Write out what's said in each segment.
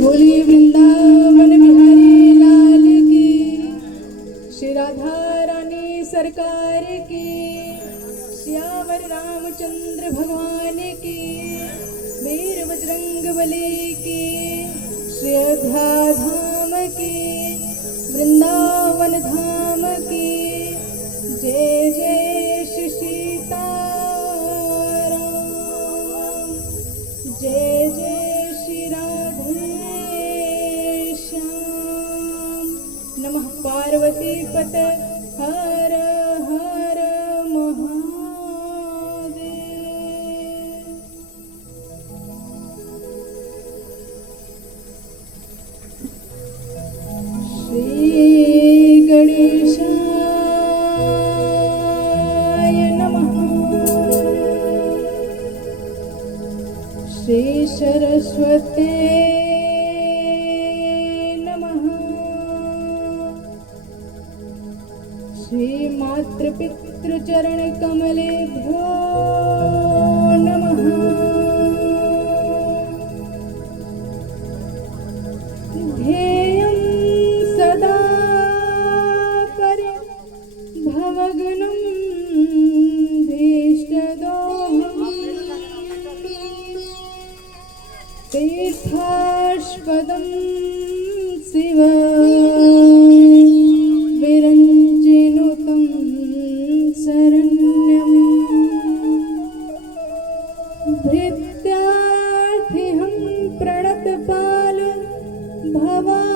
बोली वृंदावन बिहारी लाल की, श्री राधा रानी सरकार की, श्यावर रामचंद्र भगवान की, वीर बजरंग बली की, श्री अयोध्या धाम की, वृंदावन धाम की। जय जय श्री सीताराम, जय जय श्री राधे श्याम। नमः पार्वती पते हर हर महादेव। श्री गणेशाय नमः, श्री सरस्वती नमः, श्री मातृपितृचरण कमलेभ्यो नमः। ध्येयं सदा भवगुणं भीष्टदोहम्, तीर्थास्पदं शिव विरञ्चिनुतं शरण्यम्। भृत्यार्थिहं प्रणतपाल भवाभिभूतम्,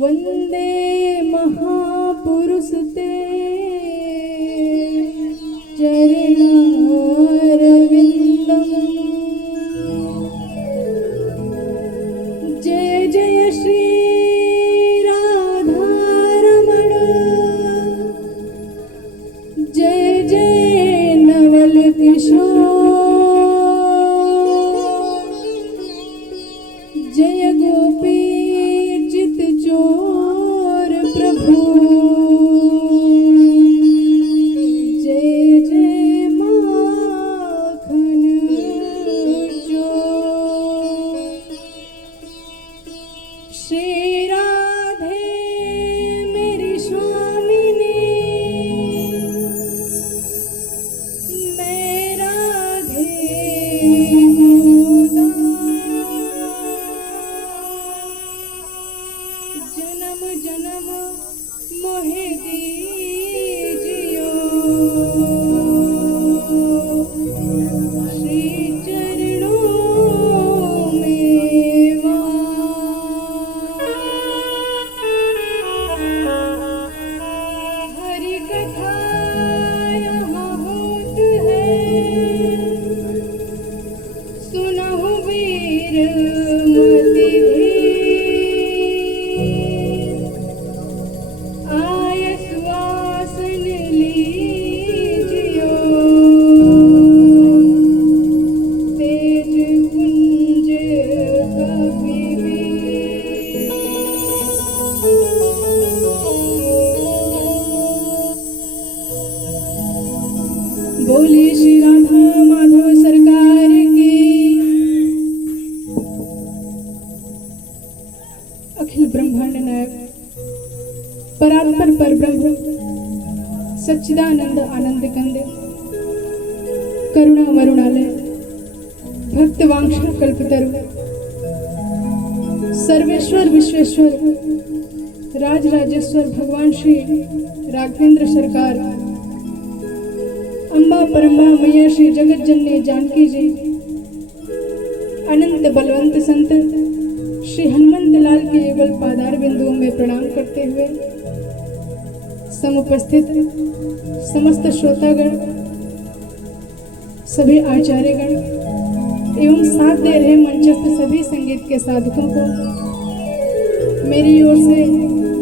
वन्दे महापुरुषते चरणारविन्दम्। जय जय श्री राधारमण, जय जय नवल किशोर, जय गोपी चित चोर प्रभु, जय जय माखन चोर। श्री राधे मेरी स्वामिनी, मैं राधे हूँ जन्म जन्म मोहे दीजियो, श्री चरणों में हरि कथा यहाँ होत है, सुनहु वीर मति आय सुवासन लीजियो, तेज कुंज कपिवी। बोली श्री राधा माधव सरकार की। अखिल ब्रह्मांड नायक परात्पर परब्रह्म सच्चिदानंद आनंद कंद करुणा वरुणालय भक्त वांछा कल्पतरु सर्वेश्वर विश्वेश्वर राज राजेश्वर भगवान श्री राघवेंद्र सरकार, अम्बा परम्बा मैया श्री जगत जननी जानकी जी, अनंत बलवंत संत श्री हनुमंत लाल के युगल पादार बिंदुओं में प्रणाम करते हुए समुपस्थित समस्त श्रोतागण, सभी आचार्यगण एवं साथ दे रहे मंचस्थ सभी संगीत के साधकों को मेरी ओर से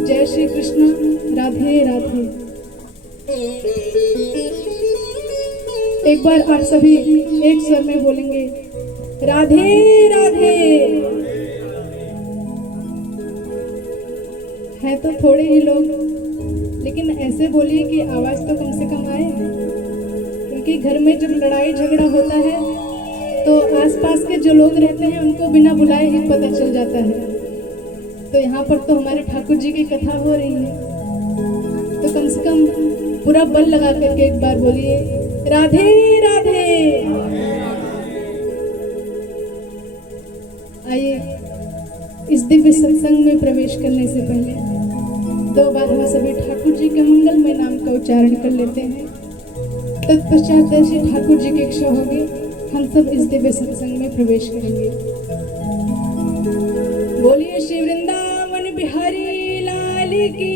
जय श्री कृष्ण, राधे राधे। एक बार आप सभी एक स्वर में बोलेंगे राधे राधे। हैं तो थोड़े ही लोग, लेकिन ऐसे बोलिए कि आवाज तो कम से कम आए, क्योंकि घर में जब लड़ाई झगड़ा होता है के जो लोग रहते हैं उनको बिना बुलाए ही पता चल जाता है। तो यहाँ पर तो हमारे ठाकुर जी की कथा हो रही है, तो कम से कम पूरा बल लगा करके एक बार बोलिए राधे राधे। आइए इस दिव्य सत्संग में प्रवेश करने से पहले 2 बार हम सभी ठाकुर जी के मंगलमय नाम का उच्चारण कर लेते हैं। तत्पश्चात जैसे ठाकुर जी की इच्छा होगी हम सब इस दिव्य सत्संग में प्रवेश करेंगे। बोलिए श्री वृंदावन बिहारी लाल की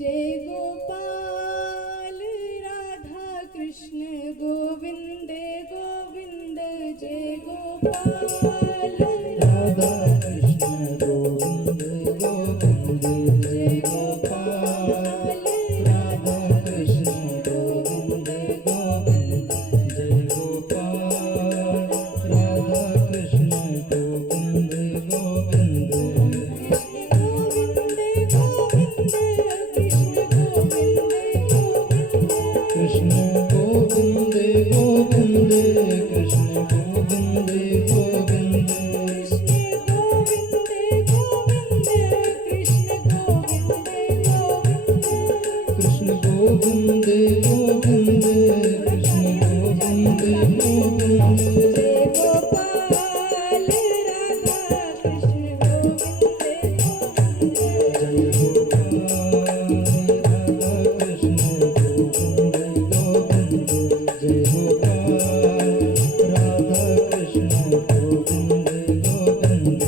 जय। गोपाल राधा कृष्ण गोविंद गोविंद जय गोपाल राधा कृष्ण गोविंद गोविंद जय गोपाल राधा कृष्ण गोविंद गोविंद जय गोपाल राधा कृष्ण गोविंद गोविंद कृष्ण गोविंद गोविंद कृष्ण गोविंद गोविंद कृष्ण गोविंद गोविंद कृष्ण गोविंद गोविंद जय गोपाल राधा कृष्ण गोविंद गोविंद जय गोपाल राधा कृष्ण गोविंद गोविंद जय गोपाल राधा कृष्ण गोविंद गोविंद।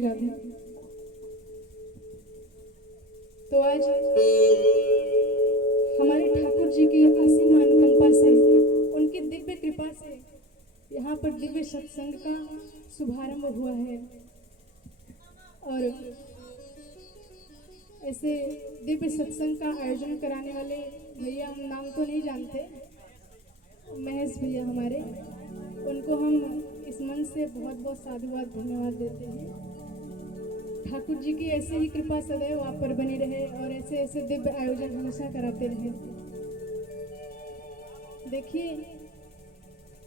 श्री राधे। तो आज हमारे ठाकुर जी की असीम अनुकंपा से, उनकी दिव्य कृपा से यहाँ पर दिव्य सत्संग का शुभारंभ हुआ है। और ऐसे दिव्य सत्संग का आयोजन कराने वाले भैया, हम नाम तो नहीं जानते, महेश भैया हमारे, उनको हम इस मन से बहुत बहुत साधुवाद धन्यवाद देते हैं। ठाकुर जी की ऐसे ही कृपा सदैव आप पर बनी रहे और ऐसे ऐसे दिव्य आयोजन हमेशा कराते रहे। देखिए,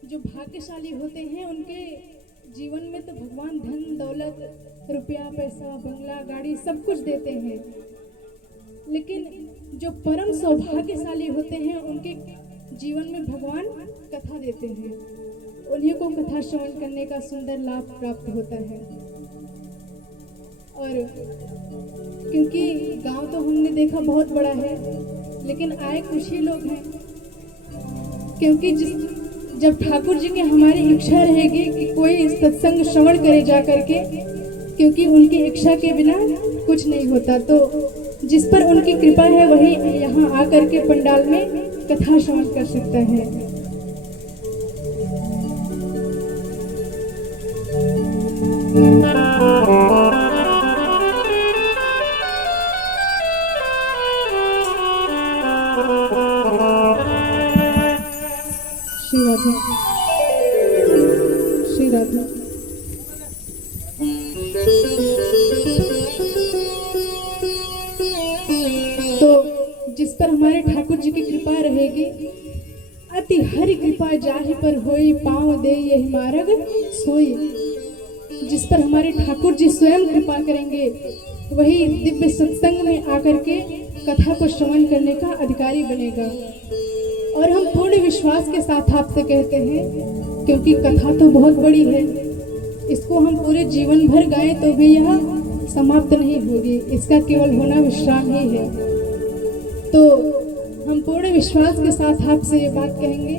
जो भाग्यशाली होते हैं उनके जीवन में तो भगवान धन दौलत, रुपया पैसा, बंगला गाड़ी सब कुछ देते हैं, लेकिन जो परम सौभाग्यशाली होते हैं उनके जीवन में भगवान कथा देते हैं। उन्हीं को कथा श्रवण करने का सुंदर लाभ प्राप्त होता है। और क्योंकि गांव तो हमने देखा बहुत बड़ा है, लेकिन आए कुछ ही लोग हैं। क्योंकि जब ठाकुर जी की हमारी इच्छा रहेगी कि कोई सत्संग श्रवण करे जा करके, क्योंकि उनकी इच्छा के बिना कुछ नहीं होता, तो जिस पर उनकी कृपा है वही यहाँ आकर के पंडाल में कथा श्रवण कर सकता है। श्री राधे, श्री राधे। तो जिस पर हमारे ठाकुर जी की कृपा रहेगी, अति हरि कृपा जाहि पर होई, पाँव दे यही मार्ग सोई। जिस पर हमारे ठाकुर जी स्वयं कृपा करेंगे वही दिव्य सत्संग में आकर के कथा को श्रवण करने का अधिकारी बनेगा। और हम पूर्ण विश्वास के साथ आपसे कहते हैं, क्योंकि कथा तो बहुत बड़ी है, इसको हम पूरे जीवन भर गाएं तो भी यह समाप्त नहीं होगी, इसका केवल होना विश्राम ही है। तो हम पूर्ण विश्वास के साथ आपसे ये बात कहेंगे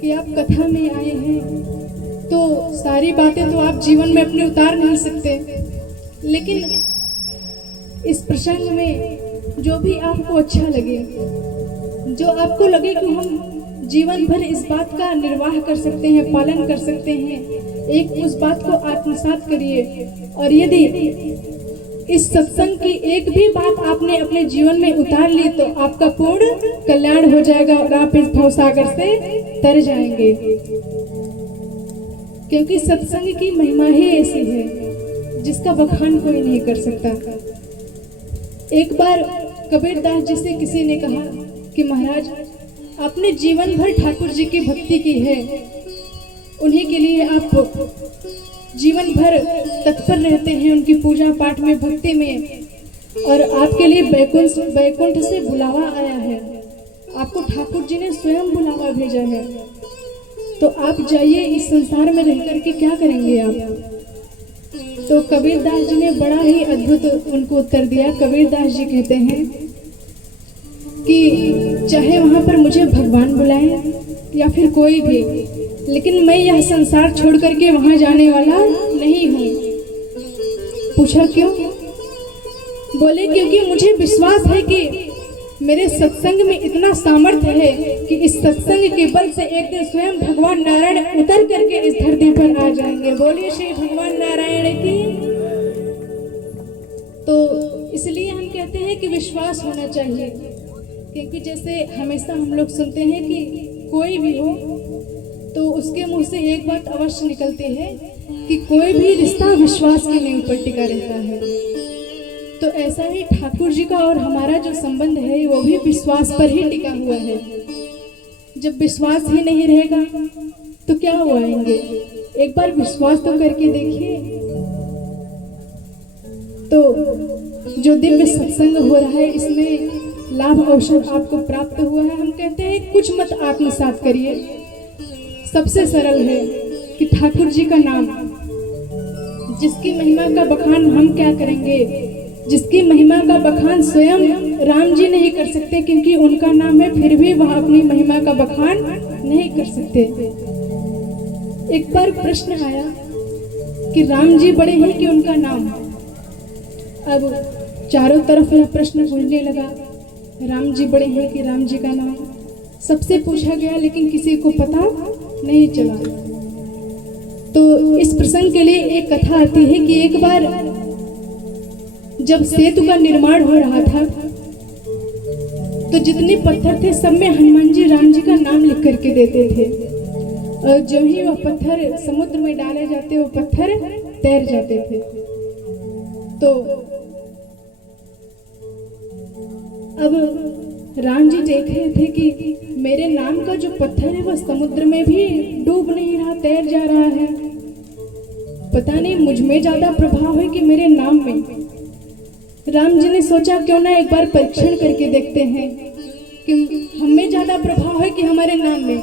कि आप कथा में आए हैं तो सारी बातें तो आप जीवन में अपने उतार नहीं सकते, लेकिन इस प्रसंग में जो भी आपको अच्छा लगे, जो आपको लगे कि हम जीवन भर इस बात का निर्वाह कर सकते हैं, पालन कर सकते हैं, एक उस बात को आत्मसात करिए। और यदि इस सत्संग की एक भी बात आपने अपने जीवन में उतार ली तो आपका पूर्ण कल्याण हो जाएगा और आप इस भवसागर से तर जाएंगे। क्योंकि सत्संग की महिमा ही ऐसी है जिसका बखान कोई नहीं कर सकता। एक बार कबीरदास जी से किसी ने कहा कि महाराज, आपने जीवन भर ठाकुर जी की भक्ति की है, उन्हीं के लिए आप जीवन भर तत्पर रहते हैं, उनकी पूजा पाठ में, भक्ति में, और आपके लिए बैकुंठ से बुलावा आया है, आपको ठाकुर जी ने स्वयं बुलावा भेजा है, तो आप जाइए, इस संसार में रह करके क्या करेंगे आप। तो कबीरदास जी ने बड़ा ही अद्भुत उनको उत्तर दिया। कबीरदास जी कहते हैं कि चाहे वहाँ पर मुझे भगवान बुलाएं या फिर कोई भी, लेकिन मैं यह संसार छोड़ करके वहाँ जाने वाला नहीं हूँ। पूछा क्यों? बोले क्योंकि मुझे विश्वास है कि मेरे सत्संग में इतना सामर्थ्य है कि इस सत्संग के बल से एक दिन स्वयं भगवान नारायण उतर करके इस धरती पर आ जाएंगे। बोलिए श्री भगवान नारायण की। तो इसलिए हम कहते हैं कि विश्वास होना चाहिए, क्योंकि जैसे हमेशा हम लोग सुनते हैं कि कोई भी हो तो उसके मुंह से एक बात अवश्य निकलती है कि कोई भी रिश्ता विश्वास की नींव पर टिका रहता है। तो ऐसा ही ठाकुर जी का और हमारा जो संबंध है वो भी विश्वास पर ही टिका हुआ है। जब विश्वास ही नहीं रहेगा तो क्या हो आएंगे? एक बार विश्वास तो करके देखिए। तो जो दिव्य सत्संग हो रहा है इसमें लाभ अवसर आपको प्राप्त हुआ है। हम कहते हैं कुछ मत आत्मसात करिए। सबसे सरल है कि ठाकुर जी का नाम, जिसकी महिमा का बखान हम क्या करेंगे, जिसकी महिमा का बखान स्वयं राम जी नहीं कर सकते, क्योंकि उनका नाम है, फिर भी वह अपनी महिमा का बखान नहीं कर सकते। एक बार प्रश्न आया कि राम जी बड़े हैं कि उनका नाम, अब चारों तरफ यह प्रश्न गूंजने लगा, राम जी बड़े हैं कि राम जी का नाम। सबसे पूछा गया लेकिन किसी को पता नहीं चला। तो इस प्रसंग के लिए एक कथा आती है कि एक बार जब सेतु का निर्माण हो रहा था तो जितने पत्थर थे सब में हनुमान जी राम जी का नाम लिख करके देते थे, और जब ही वह पत्थर समुद्र में डाले जाते वो पत्थर तैर जाते थे। तो अब राम जी देख रहे थे कि मेरे नाम का जो पत्थर है वह समुद्र में भी डूब नहीं रहा, तैर जा रहा है। पता नहीं मुझ में ज्यादा प्रभाव है कि मेरे नाम में। राम जी ने सोचा क्यों ना एक बार परीक्षण करके देखते हैं कि हमें ज्यादा प्रभाव है कि हमारे नाम में।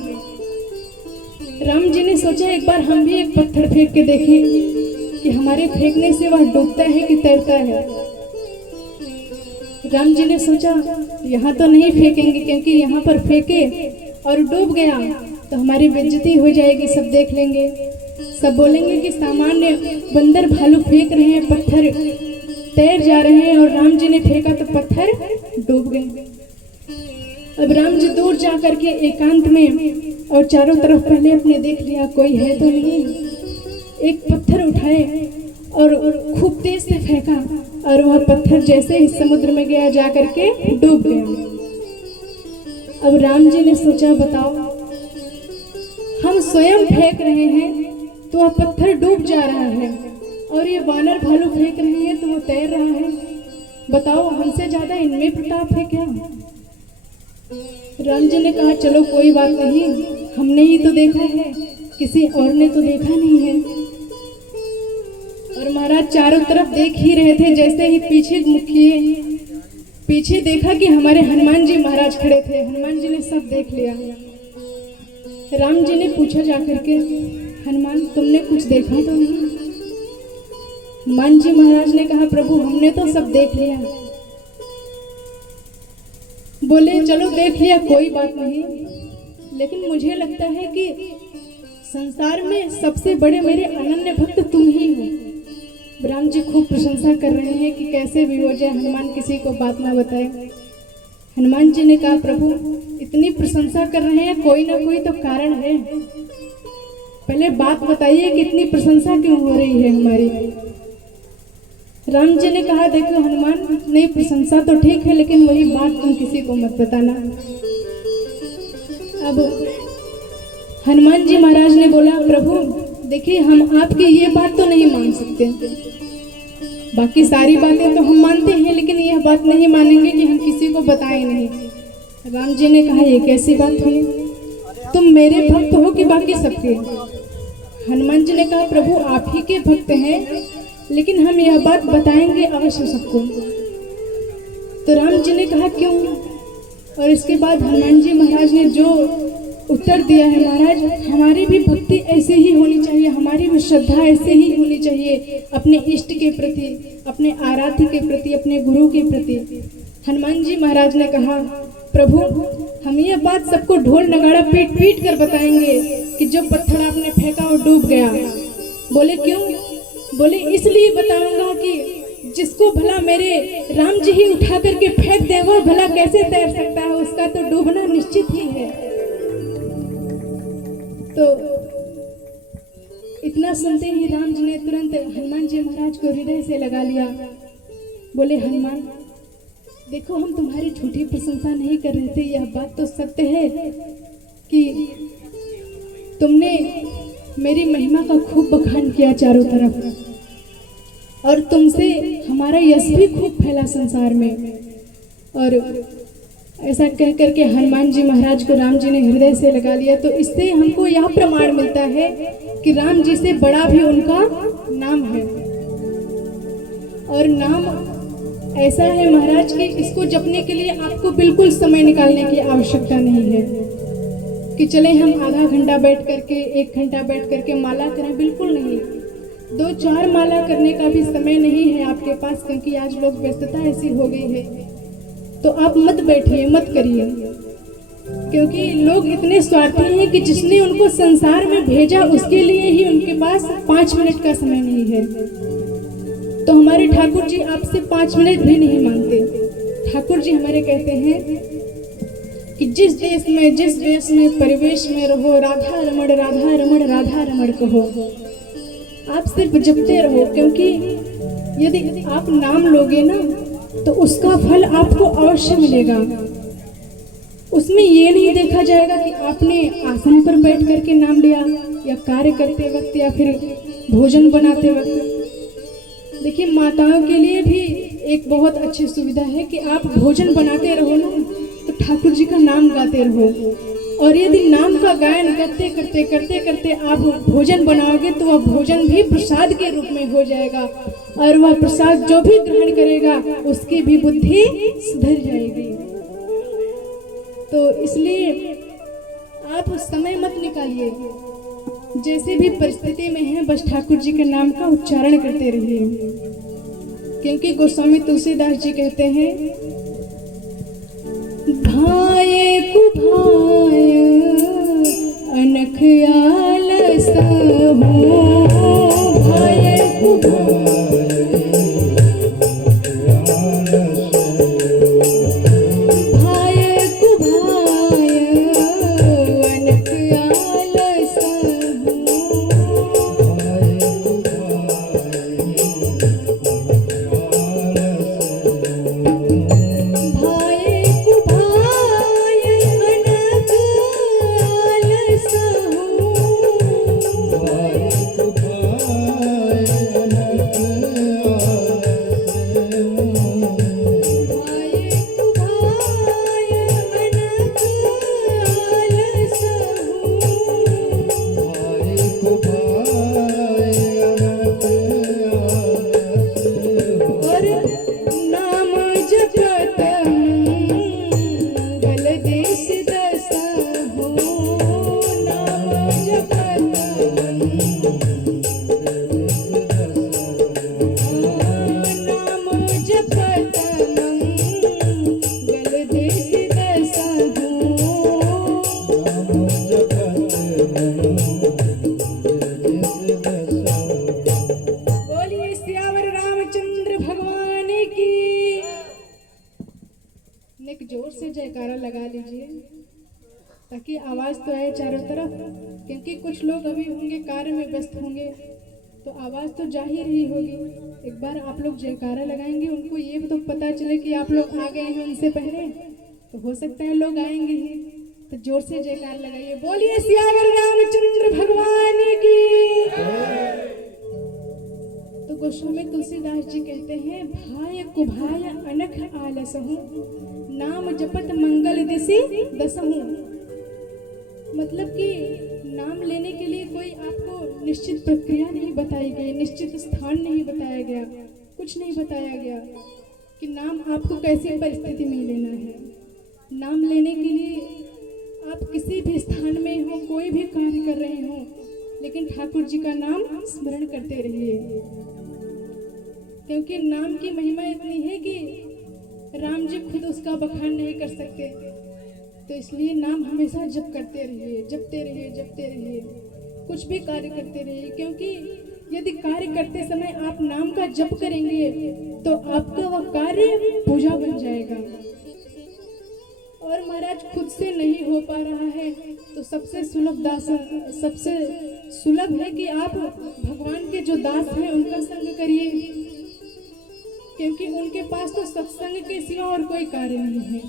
राम जी ने सोचा एक बार हम भी एक पत्थर फेंक के देखें कि हमारे फेंकने से वह डूबता है कि तैरता है। राम जी ने सोचा यहाँ तो नहीं फेंकेंगे, क्योंकि यहाँ पर फेंके और डूब गया तो हमारी बेइज्जती हो जाएगी, सब देख लेंगे, सब बोलेंगे कि सामान्य बंदर भालू फेंक रहे हैं, पत्थर तैर जा रहे हैं, और राम जी ने फेंका तो पत्थर डूब गए। अब राम जी दूर जा करके एकांत में और चारों तरफ पहले अपने देख लिया कोई है तो नहीं। एक पत्थर उठाए और खूब तेज से फेंका, और वह पत्थर जैसे ही समुद्र में गया जा करके डूब गया। अब राम जी ने सोचा बताओ, हम स्वयं फेंक रहे हैं तो वह पत्थर डूब जा रहा है, और ये वानर भालू फेंक रहे हैं तो वो तैर रहा है। बताओ हमसे ज्यादा इनमें प्रताप है क्या? राम जी ने कहा चलो कोई बात नहीं, हमने ही तो देखा है, किसी और ने तो देखा नहीं है। और महाराज चारों तरफ देख ही रहे थे, जैसे ही पीछे मुखिए पीछे देखा कि हमारे हनुमान जी महाराज खड़े थे। हनुमान जी ने सब देख लिया। राम जी ने पूछा जाकर के, हनुमान तुमने कुछ देखा तो नहीं? हनुमान जी महाराज ने कहा प्रभु हमने तो सब देख लिया। बोले चलो देख लिया कोई बात नहीं, लेकिन मुझे लगता है कि संसार में सबसे बड़े मेरे अनन्य भक्त तुम ही हो। राम जी खूब प्रशंसा कर रहे हैं कि कैसे भी हो जाए हनुमान किसी को बात ना बताए। हनुमान जी ने कहा प्रभु इतनी प्रशंसा कर रहे हैं, कोई ना कोई तो कारण है, पहले बात बताइए कि इतनी प्रशंसा क्यों हो रही है हमारी। राम जी ने कहा देखो हनुमान, नहीं प्रशंसा तो ठीक है, लेकिन वही बात तुम किसी को मत बताना। अब हनुमान जी महाराज ने बोला प्रभु देखिए हम आपकी ये बात तो नहीं मान सकते, बाकी सारी बातें तो हम मानते हैं, लेकिन यह बात नहीं मानेंगे कि हम किसी को बताएं नहीं। राम जी ने कहा ये कैसी बात हुई, तुम मेरे भक्त हो कि बाकी सबके? हनुमान जी ने कहा प्रभु आप ही के भक्त हैं, लेकिन हम यह बात बताएंगे अवश्य सबको। तो राम जी ने कहा क्यों? और इसके बाद हनुमान जी महाराज ने जो उत्तर दिया है, महाराज हमारी भी भक्ति ऐसे ही होनी चाहिए, हमारी भी श्रद्धा ऐसे ही होनी चाहिए अपने इष्ट के प्रति, अपने आराध्य के प्रति, अपने गुरु के प्रति। हनुमान जी महाराज ने कहा प्रभु हम ये बात सबको ढोल नगाड़ा पीट पीट कर बताएंगे कि जो पत्थर आपने फेंका वो डूब गया। बोले क्यों? बोले इसलिए बताऊंगा कि जिसको भला मेरे राम जी ही उठा करके फेंक दे वो भला कैसे तैर सकता है, उसका तो डूबना निश्चित ही है। तो इतना सुनते ही राम जी ने तुरंत हनुमान जी महाराज को हृदय से लगा लिया। बोले हनुमान देखो हम तुम्हारी झूठी प्रशंसा नहीं कर रहे थे, यह बात तो सत्य है कि तुमने मेरी महिमा का खूब बखान किया चारों तरफ, और तुमसे हमारा यश भी खूब फैला संसार में। और ऐसा कह करके हनुमान जी महाराज को राम जी ने हृदय से लगा लिया। तो इससे हमको यह प्रमाण मिलता है कि राम जी से बड़ा भी उनका नाम है, और नाम ऐसा है महाराज कि इसको जपने के लिए आपको बिल्कुल समय निकालने की आवश्यकता नहीं है कि चले हम आधा घंटा बैठ करके 1 घंटा बैठ करके माला करें, बिल्कुल नहीं। 2-4 माला करने का भी समय नहीं है आपके पास, क्योंकि आज लोग व्यस्तता ऐसी हो गई है। तो आप मत बैठिए, मत करिए, क्योंकि लोग इतने स्वार्थी हैं कि जिसने उनको संसार में भेजा उसके लिए ही उनके पास 5 मिनट का समय नहीं है। तो हमारे ठाकुर जी आपसे 5 मिनट भी नहीं मांगते। ठाकुर जी हमारे कहते हैं कि जिस देश में जिस वेश में परिवेश में रहो, राधा रमण राधा रमण राधा रमण कहो। आप सिर्फ जपते रहो, क्योंकि यदि आप नाम लोगे ना तो उसका फल आपको अवश्य मिलेगा। उसमें ये नहीं देखा जाएगा कि आपने आसन पर बैठ करके नाम लिया या कार्य करते वक्त या फिर भोजन बनाते वक्त। देखिए, माताओं के लिए भी एक बहुत अच्छी सुविधा है कि आप भोजन बनाते रहो ना तो ठाकुर जी का नाम गाते रहो। और यदि नाम का गायन करते करते करते करते आप भोजन बनाओगे तो वह भोजन भी प्रसाद के रूप में हो जाएगा, और वह प्रसाद जो भी ग्रहण करेगा उसकी भी बुद्धि सुधर जाएगी। तो इसलिए आप समय मत निकालिए, जैसे भी परिस्थिति में है बस ठाकुर जी के नाम का उच्चारण करते रहिए। क्योंकि गोस्वामी तुलसीदास जी कहते हैं, भाये कुभाय अनख आलस हो, भाये कुभाय जोर से जयकारा लगा लीजिए ताकि आवाज तो आए चारों तरफ। क्योंकि कुछ लोग अभी होंगे कार्य में व्यस्त होंगे तो आवाज तो जा ही रही होगी। एक बार आप लोग जयकारा लगाएंगे, उनको ये तो पता चले कि आप लोग आ गए हैं उनसे पहले, तो हो सकता है लोग आएंगे ही। तो जोर से जयकारा लगाइए, बोलिए सियावर रामचंद्र भगवान की। तो गोस्वामी तुलसीदास जी कहते हैं, भाय कुभाय अनख आलसहु, नाम जपत मंगल दिशि दसहु। मतलब कि नाम लेने के लिए कोई आपको निश्चित प्रक्रिया नहीं बताई गई, निश्चित स्थान नहीं बताया गया, कुछ नहीं बताया गया कि नाम आपको कैसी परिस्थिति में लेना है। नाम लेने के लिए आप किसी भी स्थान में हो, कोई भी कार्य कर रहे हो, लेकिन ठाकुर जी का नाम स्मरण करते रहिए। क्योंकि नाम की महिमा इतनी है कि राम जी खुद उसका बखान नहीं कर सकते। तो इसलिए नाम हमेशा जप करते रहिए, जपते रहिए, जपते रहिए, कुछ भी कार्य करते रहिए। क्योंकि यदि कार्य करते समय आप नाम का जप करेंगे तो आपका वह कार्य पूजा बन जाएगा। और महाराज खुद से नहीं हो पा रहा है तो सबसे सुलभ है कि आप भगवान के जो दास हैं उनका संग करिए। क्योंकि उनके पास तो सत्संग के सिवा और कोई कार्य नहीं है।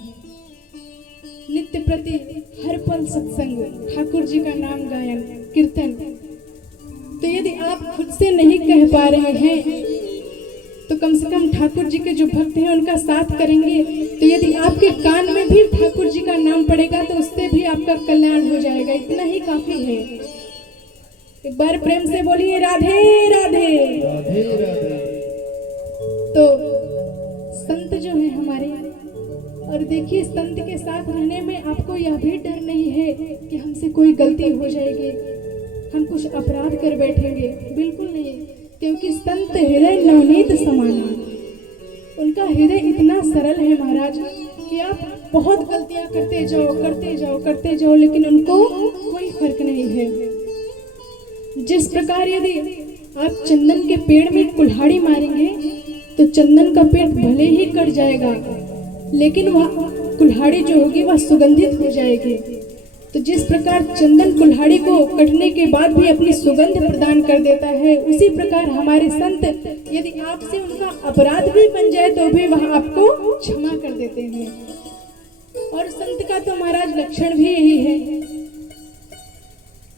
नित्य प्रति हर पल सत्संग, ठाकुर जी का नाम गायन कीर्तन। तो यदि आप खुद से नहीं कह पा रहे हैं तो कम से कम ठाकुर जी के जो भक्त हैं उनका साथ करेंगे। तो यदि आपके कान में भी ठाकुर जी का नाम पड़ेगा तो उससे भी आपका कल्याण हो जाएगा, इतना ही काफी है। एक बार प्रेम से बोलिए राधे राधे राधे राधे। तो संत जो है हमारे, और देखिए संत के साथ रहने में आपको यह भी डर नहीं है कि हमसे कोई गलती हो जाएगी, हम कुछ अपराध कर बैठेंगे, बिल्कुल नहीं। क्योंकि संत हृदय नवनीत समाना, उनका हृदय इतना सरल है महाराज कि आप बहुत गलतियां करते जाओ करते जाओ करते जाओ, लेकिन उनको कोई फर्क नहीं है। जिस प्रकार यदि आप चंदन के पेड़ में कुल्हाड़ी मारेंगे तो चंदन का पेड़ भले ही कट जाएगा, लेकिन वह कुल्हाड़ी जो होगी वह सुगंधित हो जाएगी। तो जिस प्रकार चंदन कुल्हाड़ी को कटने के बाद भी अपनी सुगंध प्रदान कर देता है, उसी प्रकार हमारे संत यदि आपसे उनका अपराध भी बन जाए तो भी वह आपको क्षमा कर देते हैं। और संत का तो महाराज लक्षण भी यही है,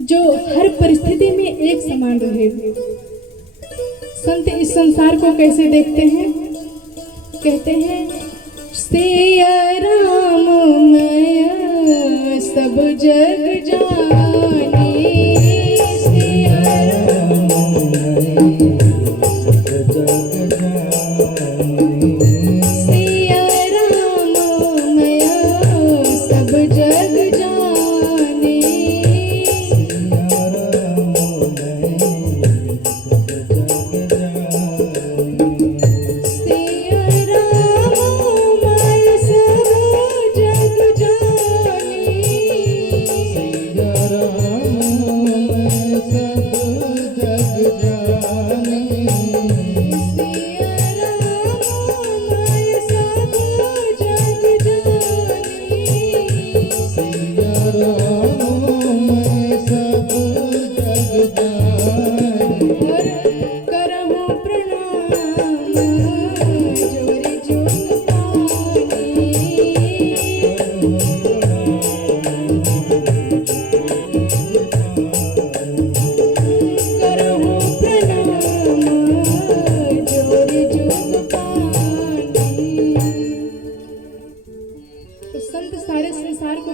जो हर परिस्थिति में एक समान रहे। संत इस संसार को कैसे देखते हैं? कहते हैं, सिया राम मैं सब जग जानी, सिया राम सिया राम मैं सब जग जानी,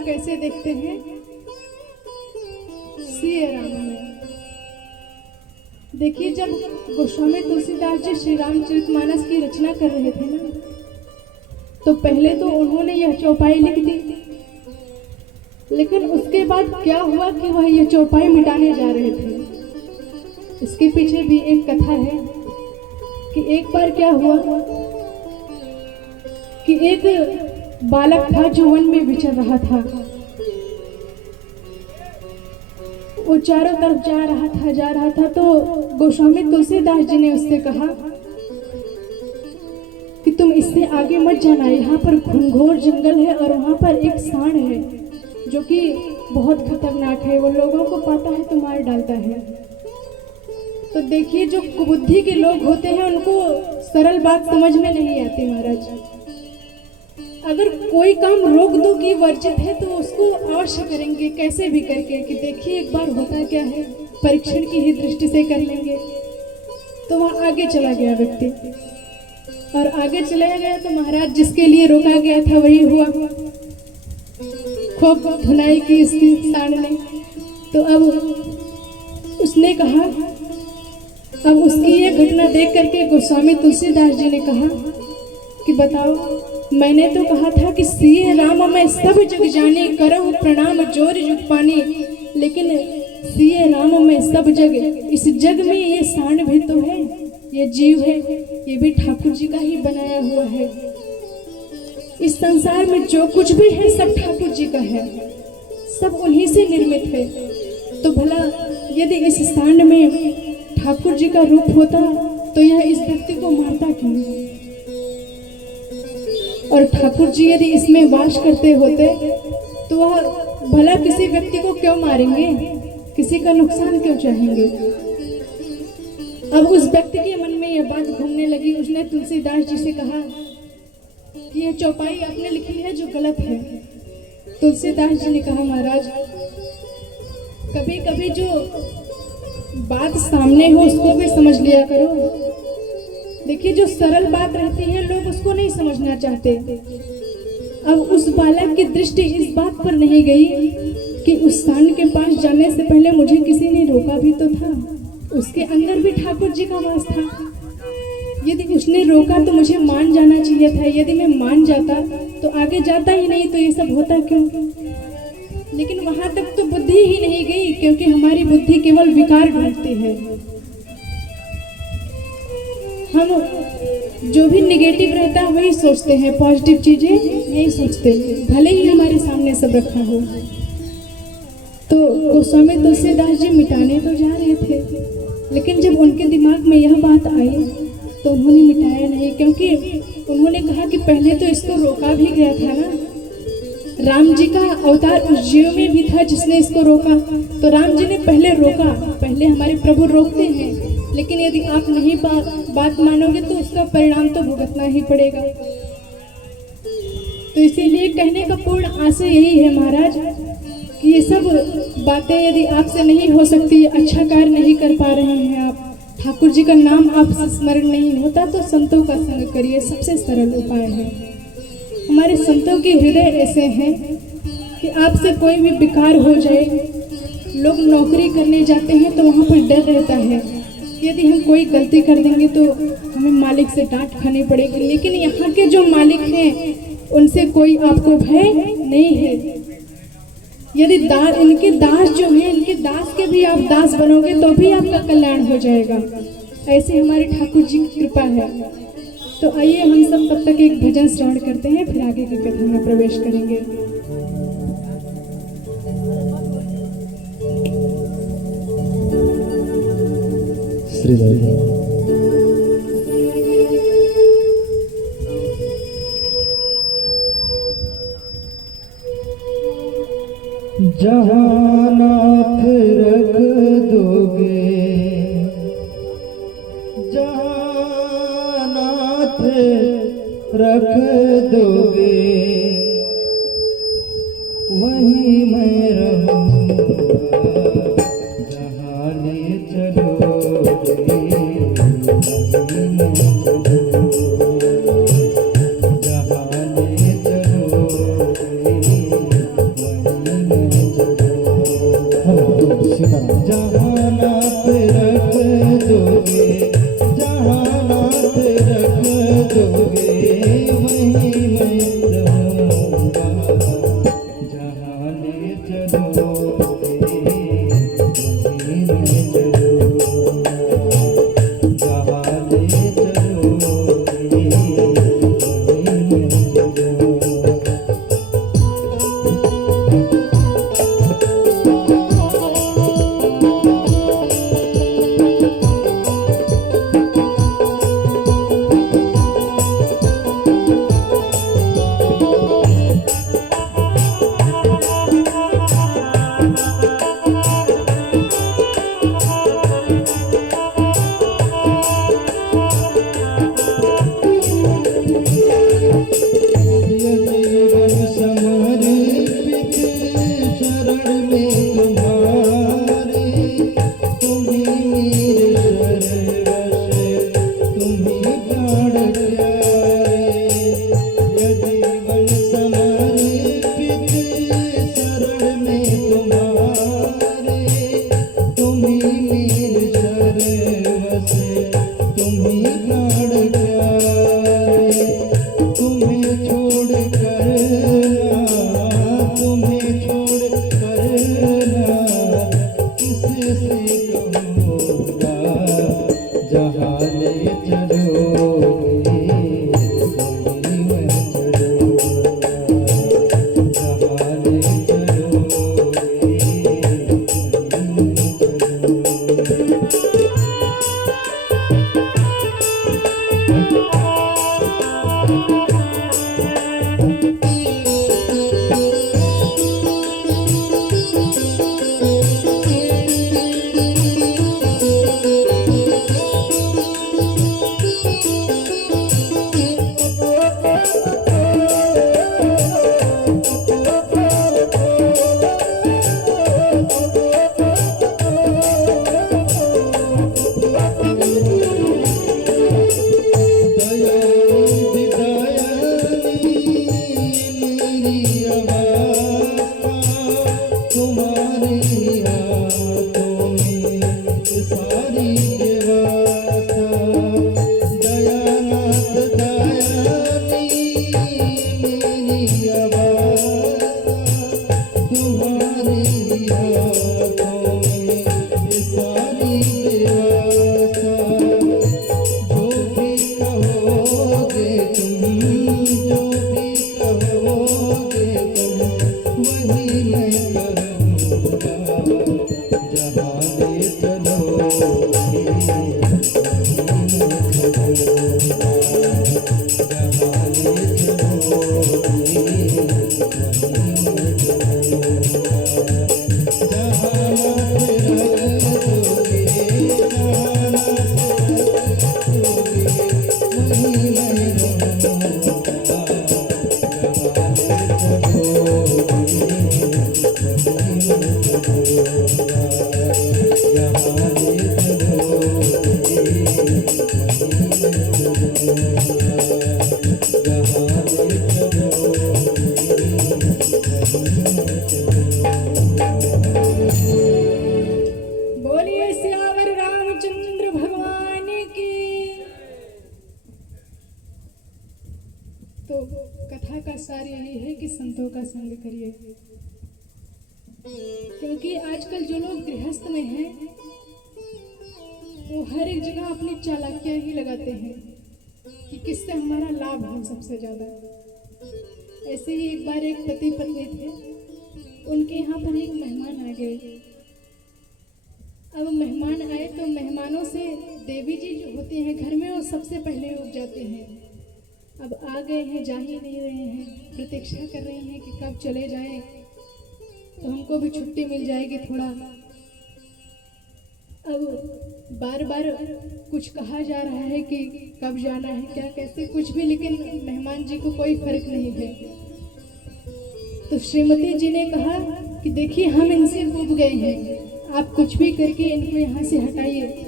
कैसे देखते हैं? सिया राम में। देखिए, जब गोस्वामी तुलसीदास जी श्री रामचरितमानस की रचना कर रहे थे ना, तो पहले तो उन्होंने यह चौपाई लिख दी, लेकिन उसके बाद क्या हुआ कि वह यह चौपाई मिटाने जा रहे थे। इसके पीछे भी एक कथा है कि एक बार क्या हुआ कि एक बालक था जो वन में विचर रहा था। वो चारों तरफ जा रहा था तो गोस्वामी तुलसीदास जी ने उससे कहा कि तुम इससे आगे मत जाना, यहाँ पर घनघोर जंगल है और वहाँ पर एक सांड है जो कि बहुत खतरनाक है, वो लोगों को पाता है तो मार डालता है। तो देखिए, जो कुबुद्धि के लोग होते हैं उनको सरल बात समझ में नहीं आती महाराज। अगर कोई काम रोक दो कि वर्जित है तो उसको अवश्य करेंगे, कैसे भी करके कि देखिए एक बार होता क्या है, परीक्षण की ही दृष्टि से कर लेंगे। तो वह आगे चला गया व्यक्ति, और आगे चला गया तो महाराज जिसके लिए रोका गया था वही हुआ। खूब धुनाई की उसकी सांड ने। तो अब उसने कहा, अब उसकी ये घटना देख करके गोस्वामी तुलसीदास जी ने कहा कि बताओ, मैंने तो कहा था कि सिए राम मैं सब जग जाने, करहु प्रणाम जोर जुग पानी, लेकिन सिए राम मैं सब जग, इस जग में ये सांड भी तो है, ये जीव है, ये भी ठाकुर जी का ही बनाया हुआ है। इस संसार में जो कुछ भी है सब ठाकुर जी का है, सब उन्हीं से निर्मित है। तो भला यदि इस सांड में ठाकुर जी का रूप होता तो यह इस व्यक्ति को मारता क्यों? और ठाकुर जी यदि इसमें वास करते होते तो वह भला किसी व्यक्ति को क्यों मारेंगे, किसी का नुकसान क्यों चाहेंगे? अब उस व्यक्ति के मन में यह बात घूमने लगी। उसने तुलसीदास जी से कहा कि यह चौपाई आपने लिखी है जो गलत है। तुलसीदास जी ने कहा, महाराज कभी कभी जो बात सामने हो उसको भी समझ लिया करो। देखिए, जो सरल बात रहती है लोग उसको नहीं समझना चाहते। अब उस बालक की दृष्टि इस बात पर नहीं गई कि उस सांड के पास जाने से पहले मुझे किसी ने रोका भी तो था, उसके अंदर भी ठाकुर जी का वास था। यदि उसने रोका तो मुझे मान जाना चाहिए था, यदि मैं मान जाता तो आगे जाता ही नहीं, तो ये सब होता क्यों? लेकिन वहां तक तो बुद्धि ही नहीं गई, क्योंकि हमारी बुद्धि केवल विकार ढूंढती है। हम जो भी निगेटिव रहता है वही सोचते हैं, पॉजिटिव चीजें नहीं सोचते, भले ही हमारे सामने सब रखा हो। तो गोस्वामी तुलसीदास जी मिटाने तो जा रहे थे, लेकिन जब उनके दिमाग में यह बात आई तो उन्होंने मिटाया नहीं, क्योंकि उन्होंने कहा कि पहले तो इसको रोका भी गया था ना। राम जी का अवतार उस जीव में भी था जिसने इसको रोका, तो राम जी ने पहले रोका। पहले हमारे प्रभु रोकते हैं, लेकिन यदि आप नहीं बात मानोगे तो उसका परिणाम तो भुगतना ही पड़ेगा। तो इसीलिए कहने का पूर्ण आशय यही है महाराज कि ये सब बातें यदि आपसे नहीं हो सकती, अच्छा कार्य नहीं कर पा रहे हैं आप, ठाकुर जी का नाम आपसे स्मरण नहीं होता, तो संतों का संग करिए, सबसे सरल उपाय है। हमारे संतों के हृदय ऐसे हैं कि आपसे कोई भी बेकार हो जाए, लोग नौकरी करने जाते हैं तो वहाँ पर डर रहता है कि यदि हम कोई गलती कर देंगे तो हमें मालिक से डांट खानी पड़ेगी, लेकिन यहाँ के जो मालिक हैं उनसे कोई आपको भय नहीं है। यदि इनके दास जो हैं, इनके दास के भी आप दास बनोगे तो भी आपका कल्याण हो जाएगा। ऐसे हमारे ठाकुर जी की कृपा है। तो आइए हम सब तब तक एक भजन श्रवण करते हैं, फिर आगे की कथा में प्रवेश करेंगे। श्री जहाँ नाथ रख दोगे, जहाँ नाथ रख दोगे, वहीं मैं रहूँगा। जहाँ ले चलोगे वहीं मैं चलूँगा। जहाँ ले चलोगे जहाँ नाथ रख दोगे, जहाँ नाथ रख दोगे, वहीं मैं रहूँगा। जहाँ ले चलोगे वहीं मैं चलूँगा। जहाँ ले चलोगे वहीं मैं चलूँगा। जहाँ ले चलो सियावर रामचंद्र भगवान की। तो कथा का सार यही है कि संतों का संग करिए, क्योंकि आजकल जो लोग गृहस्थ में हैं वो हर एक जगह अपनी चालाकियां ही लगाते हैं कि किससे हमारा लाभ हो सबसे ज्यादा। ऐसे ही एक बार एक पति पत्नी थे, उनके यहाँ पर एक मेहमान आ गए। अब मेहमान आए तो मेहमानों से देवी जी जो होते हैं घर में वो सबसे पहले उठ जाते हैं। अब आ गए हैं, जा ही नहीं रहे हैं, प्रतीक्षा कर रहे हैं कि कब चले जाएं तो हमको भी छुट्टी मिल जाएगी थोड़ा। अब बार बार कुछ कहा जा रहा है कि कब जाना है, क्या कैसे कुछ भी, लेकिन मेहमान जी को कोई फर्क नहीं है। तो श्रीमती जी ने कहा कि देखिए हम इनसे ऊब गए हैं, आप कुछ भी करके इनको यहाँ से हटाइए,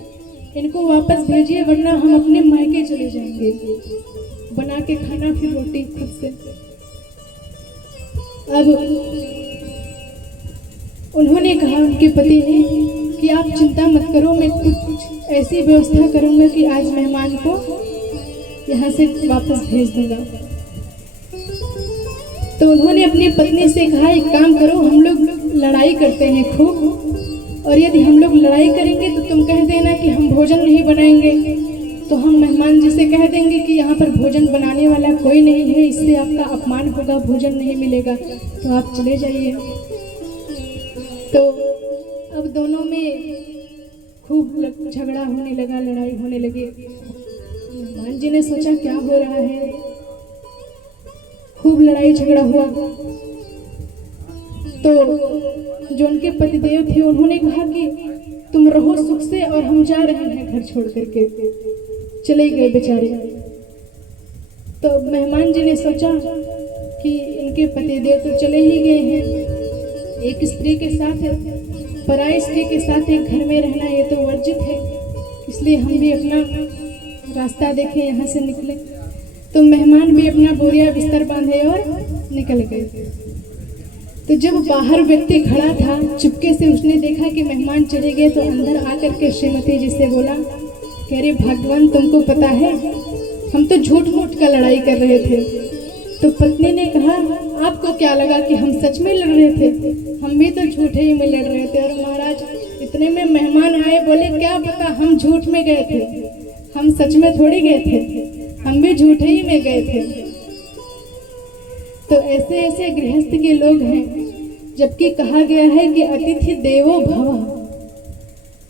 इनको वापस भेजिए वरना हम अपने मायके चले जाएंगे, बना के खाना फिर रोटी खुद से। अब उन्होंने कहा उनके पति ने कि आप चिंता मत करो, मैं कुछ ऐसी व्यवस्था करूंगा कि आज मेहमान को यहाँ से वापस भेज दूंगा। तो उन्होंने अपनी पत्नी से कहा एक काम करो, हम लोग लड़ाई करते हैं खूब, और यदि हम लोग लड़ाई करेंगे तो तुम कह देना कि हम भोजन नहीं बनाएंगे, तो हम मेहमान जी से कह देंगे कि यहाँ पर भोजन बनाने वाला कोई नहीं है, इससे आपका अपमान होगा, भोजन नहीं मिलेगा, तो आप चले जाइए। तो अब दोनों में खूब झगड़ा होने लगा, लड़ाई होने लगी। मेहमान जी ने सोचा क्या हो रहा है, खूब लड़ाई झगड़ा हुआ। तो जो उनके पतिदेव थे उन्होंने कहा कि तुम रहो सुख से और हम जा रहे हैं घर छोड़ करके। चले गए बेचारे। तो मेहमान जी ने सोचा कि इनके पतिदेव तो चले ही गए हैं, एक स्त्री के साथ पराई स्त्री के साथ एक घर में रहना ये तो वर्जित है, इसलिए हम भी अपना रास्ता देखें, यहाँ से निकले। तो मेहमान भी अपना बोरिया बिस्तर बांधे और निकल गए। तो जब बाहर व्यक्ति खड़ा था, चुपके से उसने देखा कि मेहमान चले गए, तो अंदर आकर के श्रीमती जी से बोला, कह रहे भगवान तुमको पता है हम तो झूठ मूठ का लड़ाई कर रहे थे। तो पत्नी ने कहा आपको क्या लगा कि हम सच में लड़ रहे थे, हम भी तो झूठे ही में लड़ रहे थे। और महाराज इतने में मेहमान आए, बोले क्या पता हम झूठ में गए थे, हम सच में थोड़ी गए थे, हम भी झूठे ही में गए थे। तो ऐसे ऐसे गृहस्थ के लोग हैं, जबकि कहा गया है कि अतिथि देवो भव।